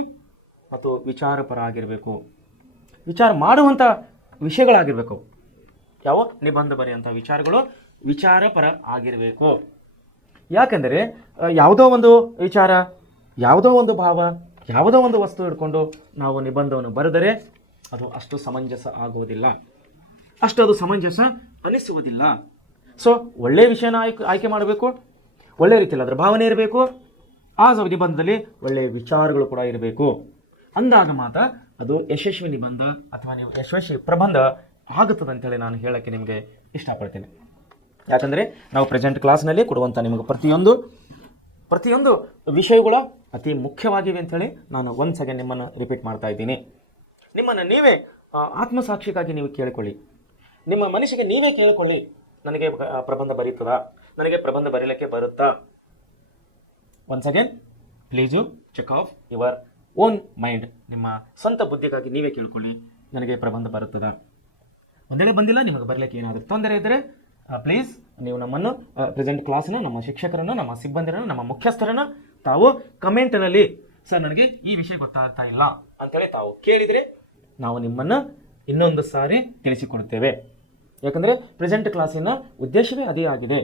ಮತ್ತು ವಿಚಾರಪರ ಆಗಿರಬೇಕು, ವಿಚಾರ ಮಾಡುವಂಥ ವಿಷಯಗಳಾಗಿರಬೇಕು. ಯಾವ ನಿಬಂಧ ಬರೆಯುವಂಥ ವಿಚಾರಗಳು ವಿಚಾರಪರ ಆಗಿರಬೇಕು. ಯಾಕೆಂದರೆ ಯಾವುದೋ ಒಂದು ವಿಚಾರ, ಯಾವುದೋ ಒಂದು ಭಾವ, ಯಾವುದೋ ಒಂದು ವಸ್ತು ಹಿಡ್ಕೊಂಡು ನಾವು ನಿಬಂಧವನ್ನು ಬರೆದರೆ ಅದು ಅಷ್ಟು ಸಮಂಜಸ ಆಗುವುದಿಲ್ಲ, ಅದು ಸಮಂಜಸ ಅನಿಸುವುದಿಲ್ಲ. ಸೊ ಒಳ್ಳೆಯ ವಿಷಯನ ಆಯ್ಕೆ ಮಾಡಬೇಕು, ಒಳ್ಳೆಯ ರೀತಿಯಲ್ಲಿ ಅದರ ಭಾವನೆ ಇರಬೇಕು, ಆ ನಿಬಂಧದಲ್ಲಿ ಒಳ್ಳೆಯ ವಿಚಾರಗಳು ಕೂಡ ಇರಬೇಕು. ಅಂದಾಗ ಮಾತ್ರ ಅದು ಯಶಸ್ವಿ ನಿಬಂಧ ಅಥವಾ ನೀವು ಯಶಸ್ವಿ ಪ್ರಬಂಧ ಆಗುತ್ತದೆ ಅಂತೇಳಿ ನಾನು ಹೇಳೋಕ್ಕೆ ನಿಮಗೆ ಇಷ್ಟಪಡ್ತೀನಿ. ಯಾಕಂದರೆ ನಾವು ಪ್ರೆಸೆಂಟ್ ಕ್ಲಾಸ್ನಲ್ಲಿ ಕೊಡುವಂಥ ನಿಮಗೆ ಪ್ರತಿಯೊಂದು ವಿಷಯಗಳ ಅತಿ ಮುಖ್ಯವಾಗಿವೆ ಅಂಥೇಳಿ ನಾನು ಒಂದು ಸೆಕೆಂಡ್ ನಿಮ್ಮನ್ನು ರಿಪೀಟ್ ಮಾಡ್ತಾ ಇದ್ದೀನಿ. ನಿಮ್ಮನ್ನು ನೀವೇ ಆತ್ಮಸಾಕ್ಷಿಗಾಗಿ ನೀವು ಕೇಳಿಕೊಳ್ಳಿ. ನಿಮ್ಮ ಮನಸ್ಸಿಗೆ ನೀವೇ ಕೇಳಿಕೊಳ್ಳಿ, ನನಗೆ ಪ್ರಬಂಧ ಬರೀತದಾ, ನನಗೆ ಪ್ರಬಂಧ ಬರೀಲಿಕ್ಕೆ ಬರುತ್ತಾ? Once again please check of your own mind. ನಿಮ್ಮ ಸ್ವಂತ ಬುದ್ಧಿಗಾಗಿ ನೀವೇ ಕೇಳ್ಕೊಳ್ಳಿ, ನನಗೆ ಪ್ರಬಂಧ ಬರುತ್ತದಾ? ಒಂದೇಳೆ ಬಂದಿಲ್ಲ, ನಿಮಗೆ ಬರಲಿಕ್ಕೆ ಏನಾದರೂ ತೊಂದರೆ ಇದ್ದರೆ ಪ್ಲೀಸ್ ನೀವು ನಮ್ಮನ್ನು ಪ್ರೆಸೆಂಟ್ ಕ್ಲಾಸ್ನ ನಮ್ಮ ಶಿಕ್ಷಕರನ್ನು, ನಮ್ಮ ಸಿಬ್ಬಂದಿರನ್ನು, ನಮ್ಮ ಮುಖ್ಯಸ್ಥರನ್ನು ತಾವು ಕಮೆಂಟ್ನಲ್ಲಿ ಸರ್ ನನಗೆ ಈ ವಿಷಯ ಗೊತ್ತಾಗ್ತಾ ಇಲ್ಲ ಅಂತೇಳಿ ತಾವು ಕೇಳಿದರೆ ನಾವು ನಿಮ್ಮನ್ನು ಇನ್ನೊಂದು ಸಾರಿ ತಿಳಿಸಿಕೊಡುತ್ತೇವೆ. ಯಾಕಂದರೆ ಪ್ರೆಸೆಂಟ್ ಕ್ಲಾಸಿನ ಉದ್ದೇಶವೇ ಅದೇ ಆಗಿದೆ.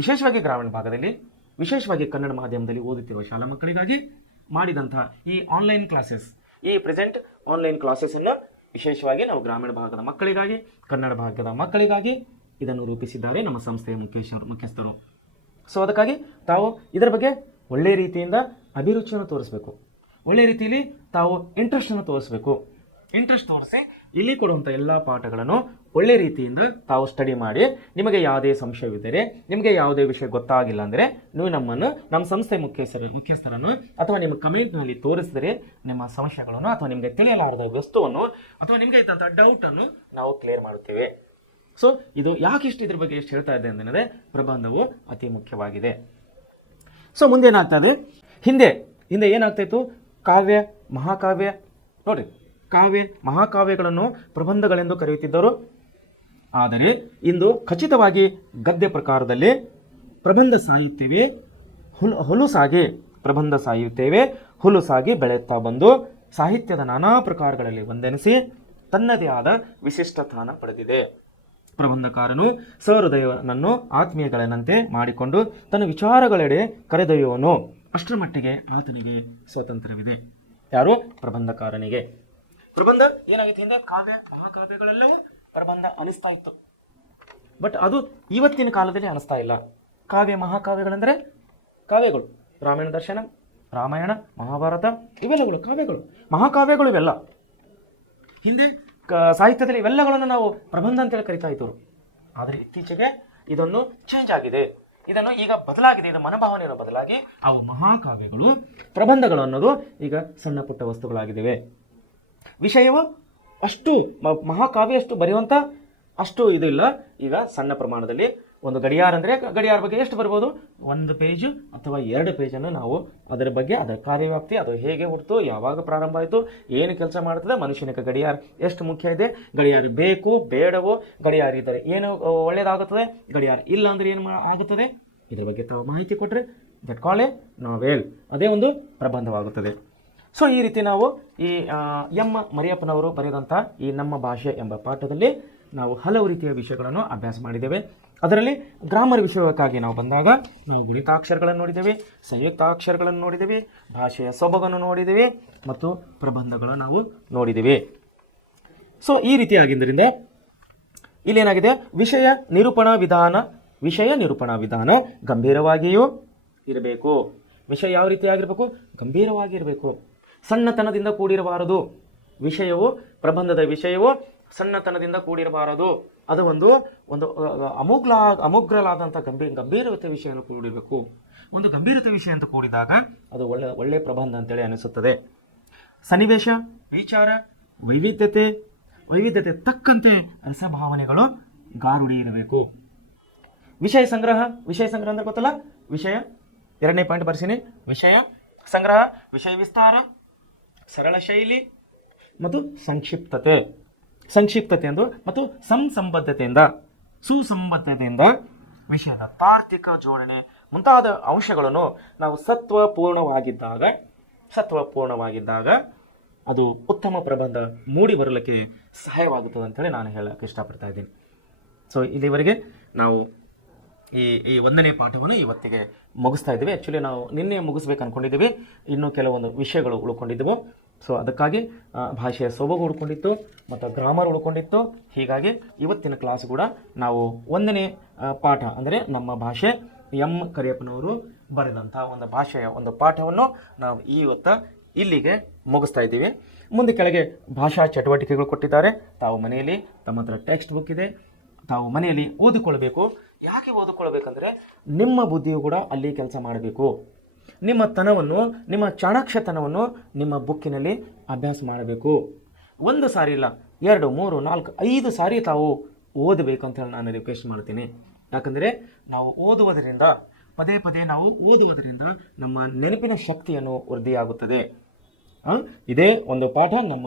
ವಿಶೇಷವಾಗಿ ಗ್ರಾಮೀಣ ಭಾಗದಲ್ಲಿ, ವಿಶೇಷವಾಗಿ ಕನ್ನಡ ಮಾಧ್ಯಮದಲ್ಲಿ ಓದುತ್ತಿರುವ ಶಾಲಾ ಮಕ್ಕಳಿಗಾಗಿ ಮಾಡಿದಂತಹ ಈ ಆನ್ಲೈನ್ ಕ್ಲಾಸಸ್, ಈ ಪ್ರೆಸೆಂಟ್ ಆನ್ಲೈನ್ ಕ್ಲಾಸಸ್ಸನ್ನು ವಿಶೇಷವಾಗಿ ನಾವು ಗ್ರಾಮೀಣ ಭಾಗದ ಮಕ್ಕಳಿಗಾಗಿ, ಕನ್ನಡ ಭಾಗದ ಮಕ್ಕಳಿಗಾಗಿ ಇದನ್ನು ರೂಪಿಸಿದ್ದಾರೆ ನಮ್ಮ ಸಂಸ್ಥೆಯ ಮುಖ್ಯಸ್ಥರು. ಸೊ ಅದಕ್ಕಾಗಿ ತಾವು ಇದರ ಬಗ್ಗೆ ಒಳ್ಳೆಯ ರೀತಿಯಿಂದ ಅಭಿರುಚಿಯನ್ನು ತೋರಿಸಬೇಕು, ಒಳ್ಳೆಯ ರೀತಿಯಲ್ಲಿ ತಾವು ಇಂಟ್ರೆಸ್ಟನ್ನು ತೋರಿಸಬೇಕು. ಇಂಟ್ರೆಸ್ಟ್ ತೋರಿಸಿ ಇಲ್ಲಿ ಕೊಡುವಂಥ ಎಲ್ಲ ಪಾಠಗಳನ್ನು ಒಳ್ಳೆಯ ರೀತಿಯಿಂದ ತಾವು ಸ್ಟಡಿ ಮಾಡಿ, ನಿಮಗೆ ಯಾವುದೇ ಸಂಶಯವಿದ್ದರೆ, ನಿಮಗೆ ಯಾವುದೇ ವಿಷಯ ಗೊತ್ತಾಗಿಲ್ಲ ಅಂದರೆ ನೀವು ನಮ್ಮ ಸಂಸ್ಥೆ ಮುಖ್ಯಸ್ಥರನ್ನು ಅಥವಾ ನಿಮ್ಮ ಕಮೆಂಟ್ನಲ್ಲಿ ತೋರಿಸಿದರೆ ನಿಮ್ಮ ಸಮಸ್ಯೆಗಳನ್ನು ಅಥವಾ ನಿಮಗೆ ತಿಳಿಯಲಾರದ ವಸ್ತುವನ್ನು ಅಥವಾ ನಿಮಗೆ ಇದ್ದಂಥ ಡೌಟನ್ನು ನಾವು ಕ್ಲಿಯರ್ ಮಾಡುತ್ತೇವೆ. ಸೊ ಇದು ಯಾಕಿಷ್ಟು ಇದ್ರ ಬಗ್ಗೆ ಎಷ್ಟು ಹೇಳ್ತಾ ಇದೆ ಅಂದರೆ ಪ್ರಬಂಧವು ಅತಿ ಮುಖ್ಯವಾಗಿದೆ. ಸೊ ಮುಂದೆ ಏನಾಗ್ತಾ ಇದೆ, ಹಿಂದೆ ಏನಾಗ್ತಾ ಇತ್ತು, ಕಾವ್ಯ ಮಹಾಕಾವ್ಯ ನೋಡಿರಿ, ಕಾವ್ಯ ಮಹಾಕಾವ್ಯಗಳನ್ನು ಪ್ರಬಂಧಗಳೆಂದು ಕರೆಯುತ್ತಿದ್ದರು. ಆದರೆ ಇಂದು ಖಚಿತವಾಗಿ ಗದ್ಯ ಪ್ರಕಾರದಲ್ಲಿ ಪ್ರಬಂಧ ಸಾಹಿತ್ಯವೇ ಹುಲುಸಾಗಿ ಬೆಳೆಯುತ್ತಾ ಬಂದು ಸಾಹಿತ್ಯದ ನಾನಾ ಪ್ರಕಾರಗಳಲ್ಲಿ ಒಂದೆನಿಸಿ ತನ್ನದೇ ಆದ ವಿಶಿಷ್ಟ ಸ್ಥಾನ ಪಡೆದಿದೆ. ಪ್ರಬಂಧಕಾರನು ಸಹೃದಯನನ್ನು ಆತ್ಮೀಯಗಳನ್ನಂತೆ ಮಾಡಿಕೊಂಡು ತನ್ನ ವಿಚಾರಗಳೆಡೆ ಕರೆದೊಯ್ಯುವನು. ಅಷ್ಟರ ಮಟ್ಟಿಗೆ ಆತನಿಗೆ ಸ್ವಾತಂತ್ರ್ಯವಿದೆ. ಯಾರು? ಪ್ರಬಂಧಕಾರನಿಗೆ. ಪ್ರಬಂಧ ಏನಾಗಿತ್ತು, ಹಿಂದೆ ಕಾವ್ಯ ಮಹಾಕಾವ್ಯಗಳೆಲ್ಲವೂ ಪ್ರಬಂಧ ಅನಿಸ್ತಾ ಇತ್ತು. ಬಟ್ ಅದು ಇವತ್ತಿನ ಕಾಲದಲ್ಲಿ ಅನಿಸ್ತಾ ಇಲ್ಲ. ಕಾವ್ಯ ಮಹಾಕಾವ್ಯಗಳೆಂದರೆ ಕಾವ್ಯಗಳು, ರಾಮಾಯಣ ದರ್ಶನ, ರಾಮಾಯಣ, ಮಹಾಭಾರತ ಇವೆಲ್ಲಗಳು ಕಾವ್ಯಗಳು, ಮಹಾಕಾವ್ಯಗಳು ಇವೆಲ್ಲ. ಹಿಂದೆ ಸಾಹಿತ್ಯದಲ್ಲಿ ಇವೆಲ್ಲಗಳನ್ನು ನಾವು ಪ್ರಬಂಧ ಅಂತೇಳಿ ಕರಿತಾ ಇದ್ದವರು. ಆದರೆ ಇತ್ತೀಚೆಗೆ ಇದನ್ನು ಚೇಂಜ್ ಆಗಿದೆ, ಇದನ್ನು ಈಗ ಬದಲಾಗಿದೆ. ಇದು ಮನೋಭಾವನೆಯನ್ನು ಬದಲಾಗಿ ಅವು ಮಹಾಕಾವ್ಯಗಳು, ಪ್ರಬಂಧಗಳು ಅನ್ನೋದು ಈಗ ಸಣ್ಣ ಪುಟ್ಟ ವಸ್ತುಗಳಾಗಿದ್ದಾವೆ. ವಿಷಯವು ಅಷ್ಟು ಮಹಾಕಾವ್ಯ ಅಷ್ಟು ಬರೆಯುವಂಥ ಅಷ್ಟು ಇದು ಇಲ್ಲ. ಈಗ ಸಣ್ಣ ಪ್ರಮಾಣದಲ್ಲಿ ಒಂದು ಗಡಿಯಾರ ಅಂದರೆ ಗಡಿಯಾರ ಬಗ್ಗೆ ಎಷ್ಟು ಬರ್ಬೋದು, 1 ಪೇಜ್ ಅಥವಾ 2 ಪೇಜನ್ನು ನಾವು ಅದರ ಬಗ್ಗೆ, ಅದರ ಕಾರ್ಯವ್ಯಾಪ್ತಿ, ಅದು ಹೇಗೆ ಹುಟ್ಟಿತು, ಯಾವಾಗ ಪ್ರಾರಂಭ ಆಯಿತು, ಏನು ಕೆಲಸ ಮಾಡ್ತದೆ, ಮನುಷ್ಯನಿಗೆ ಗಡಿಯಾರ ಎಷ್ಟು ಮುಖ್ಯ ಇದೆ, ಗಡಿಯಾರ ಬೇಕು ಬೇಡವೋ, ಗಡಿಯಾರ ಇದ್ದರೆ ಏನು ಒಳ್ಳೆಯದಾಗುತ್ತದೆ, ಗಡಿಯಾರ ಇಲ್ಲ ಅಂದರೆ ಏನು ಆಗುತ್ತದೆ, ಇದರ ಬಗ್ಗೆ ತಾವು ಮಾಹಿತಿ ಕೊಟ್ಟರೆ ದಟ್ ಕಾಲ್ ಎ ನಾವೆಲ್, ಅದೇ ಒಂದು ಪ್ರಬಂಧವಾಗುತ್ತದೆ. ಸೊ ಈ ರೀತಿ ನಾವು ಈ ಎಂ ಮರಿಯಪ್ಪನವರು ಬರೆದಂಥ ಈ ನಮ್ಮ ಭಾಷೆ ಎಂಬ ಪಾಠದಲ್ಲಿ ನಾವು ಹಲವು ರೀತಿಯ ವಿಷಯಗಳನ್ನು ಅಭ್ಯಾಸ ಮಾಡಿದ್ದೇವೆ. ಅದರಲ್ಲಿ ಗ್ರಾಮರ್ ವಿಷಯಕ್ಕಾಗಿ ನಾವು ಬಂದಾಗ ನಾವು ಗುಣಿತಾಕ್ಷರಗಳನ್ನು ನೋಡಿದ್ದೇವೆ, ಸಂಯುಕ್ತಾಕ್ಷರಗಳನ್ನು ನೋಡಿದ್ದೇವೆ, ಭಾಷೆಯ ಸೊಬಗನ್ನು ನೋಡಿದ್ದೇವೆ ಮತ್ತು ಪ್ರಬಂಧಗಳನ್ನು ನಾವು ನೋಡಿದ್ದೇವೆ. ಸೊ ಈ ರೀತಿಯಾಗಿದ್ದರಿಂದ ಇಲ್ಲೇನಾಗಿದೆ, ವಿಷಯ ನಿರೂಪಣಾ ವಿಧಾನ ಗಂಭೀರವಾಗಿಯೂ ಇರಬೇಕು. ವಿಷಯ ಯಾವ ರೀತಿಯಾಗಿರಬೇಕು, ಗಂಭೀರವಾಗಿರಬೇಕು, ಸಣ್ಣತನದಿಂದ ಕೂಡಿರಬಾರದು. ಪ್ರಬಂಧದ ವಿಷಯವು ಸಣ್ಣತನದಿಂದ ಕೂಡಿರಬಾರದು. ಅದು ಒಂದು ಅಮುಗ್ರಲಾದಂಥ ಗಂಭೀರತೆ ವಿಷಯವನ್ನು ಕೂಡಿರಬೇಕು. ಒಂದು ಗಂಭೀರತೆ ವಿಷಯ ಅಂತ ಕೂಡಿದಾಗ ಅದು ಒಳ್ಳೆ ಪ್ರಬಂಧ ಅಂತೇಳಿ ಅನಿಸುತ್ತದೆ. ಸನ್ನಿವೇಶ, ವಿಚಾರ, ವೈವಿಧ್ಯತೆ ತಕ್ಕಂತೆ ರಸಭಾವನೆಗಳು ಗಾರುಡಿ ಇರಬೇಕು. ವಿಷಯ ಸಂಗ್ರಹ ಅಂದ್ರೆ ಗೊತ್ತಲ್ಲ, ವಿಷಯ 2ನೇ ಪಾಯಿಂಟ್ ಬರ್ತೀನಿ. ವಿಷಯ ಸಂಗ್ರಹ, ವಿಷಯ ವಿಸ್ತಾರ, ಸರಳ ಶೈಲಿ ಮತ್ತು ಸಂಕ್ಷಿಪ್ತತೆ ಮತ್ತು ಸುಸಂಬದ್ಧತೆಯಿಂದ ವಿಷಯದ ತಾರ್ಕಿಕ ಜೋಡಣೆ ಮುಂತಾದ ಅಂಶಗಳನ್ನು ನಾವು ಸತ್ವಪೂರ್ಣವಾಗಿದ್ದಾಗ ಅದು ಉತ್ತಮ ಪ್ರಬಂಧ ಮೂಡಿ ಬರಲಿಕ್ಕೆ ಸಹಾಯವಾಗುತ್ತದೆ ಅಂತೇಳಿ ನಾನು ಹೇಳಕ್ಕೆ ಇಷ್ಟಪಡ್ತಾ ಇದ್ದೀನಿ. ಸೊ ಇಲ್ಲಿವರೆಗೆ ನಾವು ಈ 1ನೇ ಪಾಠವನ್ನು ಇವತ್ತಿಗೆ ಮುಗಿಸ್ತಾ ಇದ್ದೀವಿ. ಆ್ಯಕ್ಚುಲಿ ನಾವು ನಿನ್ನೆ ಮುಗಿಸ್ಬೇಕು ಅಂದ್ಕೊಂಡಿದ್ದೀವಿ, ಇನ್ನೂ ಕೆಲವೊಂದು ವಿಷಯಗಳು ಉಳ್ಕೊಂಡಿದ್ದವು. ಸೊ ಅದಕ್ಕಾಗಿ ಭಾಷೆಯ ಸೊಬಗು ಉಳ್ಕೊಂಡಿತ್ತು ಮತ್ತು ಗ್ರಾಮರ್ ಉಳ್ಕೊಂಡಿತ್ತು. ಹೀಗಾಗಿ ಇವತ್ತಿನ ಕ್ಲಾಸ್ ಕೂಡ ನಾವು 1ನೇ ಪಾಠ ಅಂದರೆ ನಮ್ಮ ಭಾಷೆ ಎಂ ಕರಿಯಪ್ಪನವರು ಬರೆದಂಥ ಒಂದು ಭಾಷೆಯ ಒಂದು ಪಾಠವನ್ನು ನಾವು ಇವತ್ತು ಇಲ್ಲಿಗೆ ಮುಗಿಸ್ತಾ ಇದ್ದೀವಿ. ಮುಂದೆ ಕೆಳಗೆ ಭಾಷಾ ಚಟುವಟಿಕೆಗಳು ಕೊಟ್ಟಿದ್ದಾರೆ. ತಾವು ಮನೆಯಲ್ಲಿ ತಮ್ಮ ಹತ್ರ ಟೆಕ್ಸ್ಟ್ ಬುಕ್ ಇದೆ, ತಾವು ಮನೆಯಲ್ಲಿ ಓದಿಕೊಳ್ಬೇಕು. ಯಾಕೆ ಓದಿಕೊಳ್ಬೇಕಂದ್ರೆ ನಿಮ್ಮ ಬುದ್ಧಿಯು ಕೂಡ ಅಲ್ಲಿ ಕೆಲಸ ಮಾಡಬೇಕು. ನಿಮ್ಮ ತನವನ್ನು, ನಿಮ್ಮ ಚಾಣಾಕ್ಷತನವನ್ನು ನಿಮ್ಮ ಬುಕ್ಕಿನಲ್ಲಿ ಅಭ್ಯಾಸ ಮಾಡಬೇಕು. ಒಂದು ಸಾರಿ ಇಲ್ಲ, 2, 3, 4, 5 ಸಾರಿ ತಾವು ಓದಬೇಕು ಅಂತ ಹೇಳಿ ನಾನು ರಿಕ್ವೆಸ್ಟ್ ಮಾಡ್ತೀನಿ. ಯಾಕಂದರೆ ನಾವು ಓದುವುದರಿಂದ, ಪದೇ ಪದೇ ನಾವು ಓದುವುದರಿಂದ ನಮ್ಮ ನೆನಪಿನ ಶಕ್ತಿಯನ್ನು ವೃದ್ಧಿಯಾಗುತ್ತದೆ. ಇದೇ ಒಂದು ಪಾಠ ನಮ್ಮ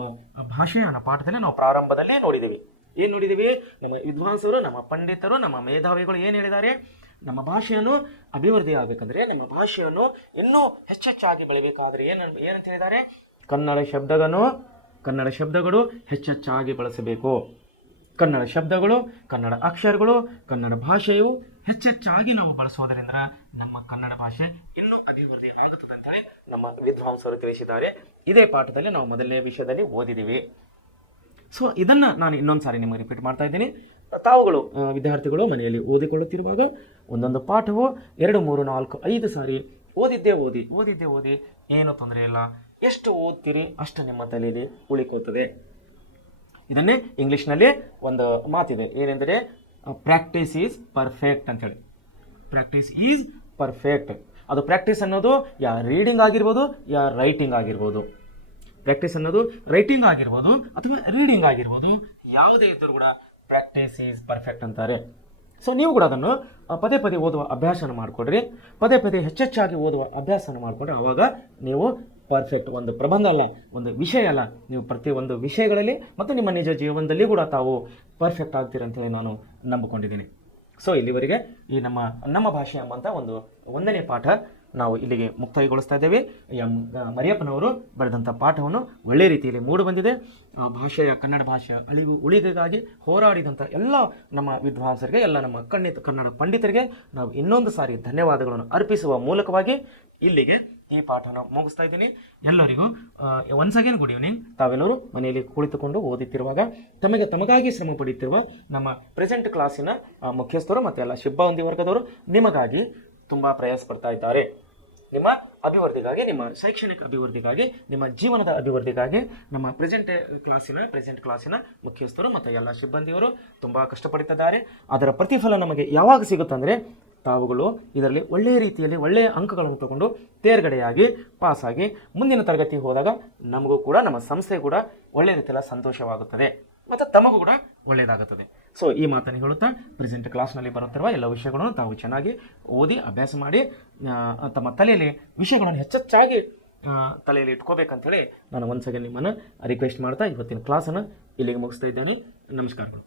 ಭಾಷೆಯ ಪಾಠದಲ್ಲಿ ನಾವು ಪ್ರಾರಂಭದಲ್ಲೇ ನೋಡಿದ್ದೀವಿ. ಏನು ನೋಡಿದ್ದೀವಿ? ನಮ್ಮ ವಿದ್ವಾಂಸರು, ನಮ್ಮ ಪಂಡಿತರು, ನಮ್ಮ ಮೇಧಾವಿಗಳು ಏನು ಹೇಳಿದ್ದಾರೆ? ನಮ್ಮ ಭಾಷೆಯನ್ನು ಅಭಿವೃದ್ಧಿ ಆಗಬೇಕಂದ್ರೆ, ನಮ್ಮ ಭಾಷೆಯನ್ನು ಇನ್ನೂ ಹೆಚ್ಚೆಚ್ಚಾಗಿ ಬೆಳಬೇಕಾದ್ರೆ ಏನಂತ ಹೇಳಿದ್ದಾರೆ? ಕನ್ನಡ ಶಬ್ದಗಳು ಹೆಚ್ಚೆಚ್ಚಾಗಿ ಬಳಸಬೇಕು. ಕನ್ನಡ ಶಬ್ದಗಳು, ಕನ್ನಡ ಅಕ್ಷರಗಳು, ಕನ್ನಡ ಭಾಷೆಯು ಹೆಚ್ಚೆಚ್ಚಾಗಿ ನಾವು ಬಳಸೋದರಿಂದ ನಮ್ಮ ಕನ್ನಡ ಭಾಷೆ ಇನ್ನೂ ಅಭಿವೃದ್ಧಿ ಆಗುತ್ತದೆ ಅಂತೇಳಿ ನಮ್ಮ ವಿದ್ವಾಂಸರು ತಿಳಿಸಿದ್ದಾರೆ. ಇದೇ ಪಾಠದಲ್ಲಿ ನಾವು ಮೊದಲನೇ ವಿಷಯದಲ್ಲಿ ಓದಿದ್ದೀವಿ. ಸೊ ಇದನ್ನು ನಾನು ಇನ್ನೊಂದು ಸಾರಿ ನಿಮಗೆ ರಿಪೀಟ್ ಮಾಡ್ತಾ ಇದ್ದೀನಿ. ತಾವುಗಳು ವಿದ್ಯಾರ್ಥಿಗಳು ಮನೆಯಲ್ಲಿ ಓದಿಕೊಳ್ಳುತ್ತಿರುವಾಗ ಒಂದೊಂದು ಪಾಠವು 2, 3, 4, 5 ಸಾರಿ ಓದಿದ್ದೇ ಓದಿ ಏನು ತೊಂದರೆ ಇಲ್ಲ. ಎಷ್ಟು ಓದ್ತೀರಿ ಅಷ್ಟು ನಿಮ್ಮ ತಲೆಯಲ್ಲಿ ಉಳಿಕೋತದೆ. ಇದನ್ನೇ ಇಂಗ್ಲೀಷ್ನಲ್ಲಿ ಒಂದು ಮಾತಿದೆ, ಏನೆಂದರೆ ಪ್ರಾಕ್ಟೀಸ್ ಈಸ್ ಪರ್ಫೆಕ್ಟ್ ಅಂತೇಳಿ. Practice is perfect. ಅದು ಪ್ರಾಕ್ಟೀಸ್ ಅನ್ನೋದು ಯಾ ರೀಡಿಂಗ್ ಆಗಿರ್ಬೋದು, ಯಾ ರೈಟಿಂಗ್ ಆಗಿರ್ಬೋದು. ಪ್ರಾಕ್ಟೀಸ್ ಅನ್ನೋದು ರೈಟಿಂಗ್ ಆಗಿರ್ಬೋದು ಅಥವಾ ರೀಡಿಂಗ್ ಆಗಿರ್ಬೋದು, ಯಾವುದೇ ಇದ್ದರೂ ಕೂಡ ಪ್ರಾಕ್ಟೀಸ್ ಈಸ್ ಪರ್ಫೆಕ್ಟ್ ಅಂತಾರೆ. ಸೊ ನೀವು ಕೂಡ ಅದನ್ನು ಪದೇ ಪದೇ ಓದುವ ಅಭ್ಯಾಸನ ಮಾಡಿಕೊಡ್ರಿ. ಪದೇ ಪದೇ ಹೆಚ್ಚೆಚ್ಚಾಗಿ ಓದುವ ಅಭ್ಯಾಸನ ಮಾಡಿಕೊಂಡ್ರೆ ಆವಾಗ ನೀವು ಪರ್ಫೆಕ್ಟ್, ಒಂದು ಪ್ರಬಂಧ ಅಲ್ಲ, ಒಂದು ವಿಷಯ ಅಲ್ಲ, ನೀವು ಪ್ರತಿಯೊಂದು ವಿಷಯಗಳಲ್ಲಿ ಮತ್ತು ನಿಮ್ಮ ನಿಜ ಜೀವನದಲ್ಲಿ ಕೂಡ ತಾವು ಪರ್ಫೆಕ್ಟ್ ಆಗ್ತೀರಂತೇಳಿ ನಾನು ನಂಬಿಕೊಂಡಿದ್ದೀನಿ. ಸೊ ಇಲ್ಲಿವರೆಗೆ ಈ ನಮ್ಮ ಭಾಷೆ ಎಂಬಂಥ ಒಂದು 1ನೇ ಪಾಠ ನಾವು ಇಲ್ಲಿಗೆ ಮುಕ್ತಾಯಗೊಳಿಸ್ತಾ ಇದ್ದೇವೆ. ಮರಿಯಪ್ಪನವರು ಬರೆದಂಥ ಪಾಠವನ್ನು ಒಳ್ಳೆಯ ರೀತಿಯಲ್ಲಿ ಮೂಡಿಬಂದಿದೆ. ಕನ್ನಡ ಭಾಷೆಯ ಉಳಿಗೆಗಾಗಿ ಹೋರಾಡಿದಂಥ ಎಲ್ಲ ನಮ್ಮ ವಿದ್ವಾಂಸರಿಗೆ, ಎಲ್ಲ ನಮ್ಮ ಕನ್ನಡ ಪಂಡಿತರಿಗೆ ನಾವು ಇನ್ನೊಂದು ಸಾರಿ ಧನ್ಯವಾದಗಳನ್ನು ಅರ್ಪಿಸುವ ಮೂಲಕವಾಗಿ ಇಲ್ಲಿಗೆ ಈ ಪಾಠನ ಮುಗಿಸ್ತಾ ಇದ್ದೀನಿ. ಎಲ್ಲರಿಗೂ ಒನ್ಸ್ ಅಗೇನ್ ಗುಡ್ ಈವ್ನಿಂಗ್. ತಾವೆಲ್ಲರೂ ಮನೆಯಲ್ಲಿ ಕುಳಿತುಕೊಂಡು ಓದುತ್ತಿರುವಾಗ ತಮಗಾಗಿ ಶ್ರಮ ಪಡೆಯುತ್ತಿರುವ ನಮ್ಮ ಪ್ರೆಸೆಂಟ್ ಕ್ಲಾಸಿನ ಮುಖ್ಯಸ್ಥರು ಮತ್ತು ಎಲ್ಲ ಸಿಬ್ಬಂದಿ ವರ್ಗದವರು ನಿಮಗಾಗಿ ತುಂಬ ಪ್ರಯಾಸ ಪಡ್ತಾ ಇದ್ದಾರೆ. ನಿಮ್ಮ ಅಭಿವೃದ್ಧಿಗಾಗಿ, ನಿಮ್ಮ ಶೈಕ್ಷಣಿಕ ಅಭಿವೃದ್ಧಿಗಾಗಿ, ನಿಮ್ಮ ಜೀವನದ ಅಭಿವೃದ್ಧಿಗಾಗಿ ನಮ್ಮ ಪ್ರೆಸೆಂಟ್ ಕ್ಲಾಸಿನ ಮುಖ್ಯಸ್ಥರು ಮತ್ತು ಎಲ್ಲ ಸಿಬ್ಬಂದಿಯವರು ತುಂಬ ಕಷ್ಟಪಡುತ್ತಿದ್ದಾರೆ. ಅದರ ಪ್ರತಿಫಲ ನಮಗೆ ಯಾವಾಗ ಸಿಗುತ್ತಂದರೆ, ತಾವುಗಳು ಇದರಲ್ಲಿ ಒಳ್ಳೆಯ ರೀತಿಯಲ್ಲಿ ಒಳ್ಳೆಯ ಅಂಕಗಳನ್ನು ತಗೊಂಡು ತೇರ್ಗಡೆಯಾಗಿ ಪಾಸಾಗಿ ಮುಂದಿನ ತರಗತಿ ಹೋದಾಗ ನಮಗೂ ಕೂಡ, ನಮ್ಮ ಸಂಸ್ಥೆ ಕೂಡ ಒಳ್ಳೆಯ ರೀತಿಯಲ್ಲಿ ಸಂತೋಷವಾಗುತ್ತದೆ ಮತ್ತು ತಮಗೂ ಕೂಡ ಒಳ್ಳೆಯದಾಗುತ್ತದೆ. ಸೊ ಈ ಮಾತನ್ನು ಹೇಳುತ್ತಾ, ಪ್ರೆಸೆಂಟ್ ಕ್ಲಾಸ್ನಲ್ಲಿ ಬರುತ್ತಿರುವ ಎಲ್ಲ ವಿಷಯಗಳನ್ನು ತಾವು ಚೆನ್ನಾಗಿ ಓದಿ ಅಭ್ಯಾಸ ಮಾಡಿ ತಮ್ಮ ತಲೆಯಲ್ಲಿ ವಿಷಯಗಳನ್ನು ಹೆಚ್ಚೆಚ್ಚಾಗಿ ತಲೆಯಲ್ಲಿ ಇಟ್ಕೋಬೇಕಂತೇಳಿ ನಾನು ಒಂದ್ಸಲ ನಿಮ್ಮನ್ನು ರಿಕ್ವೆಸ್ಟ್ ಮಾಡ್ತಾ ಇವತ್ತಿನ ಕ್ಲಾಸನ್ನು ಇಲ್ಲಿಗೆ ಮುಗಿಸ್ತಾ ಇದ್ದೇನೆ. ನಮಸ್ಕಾರಗಳು.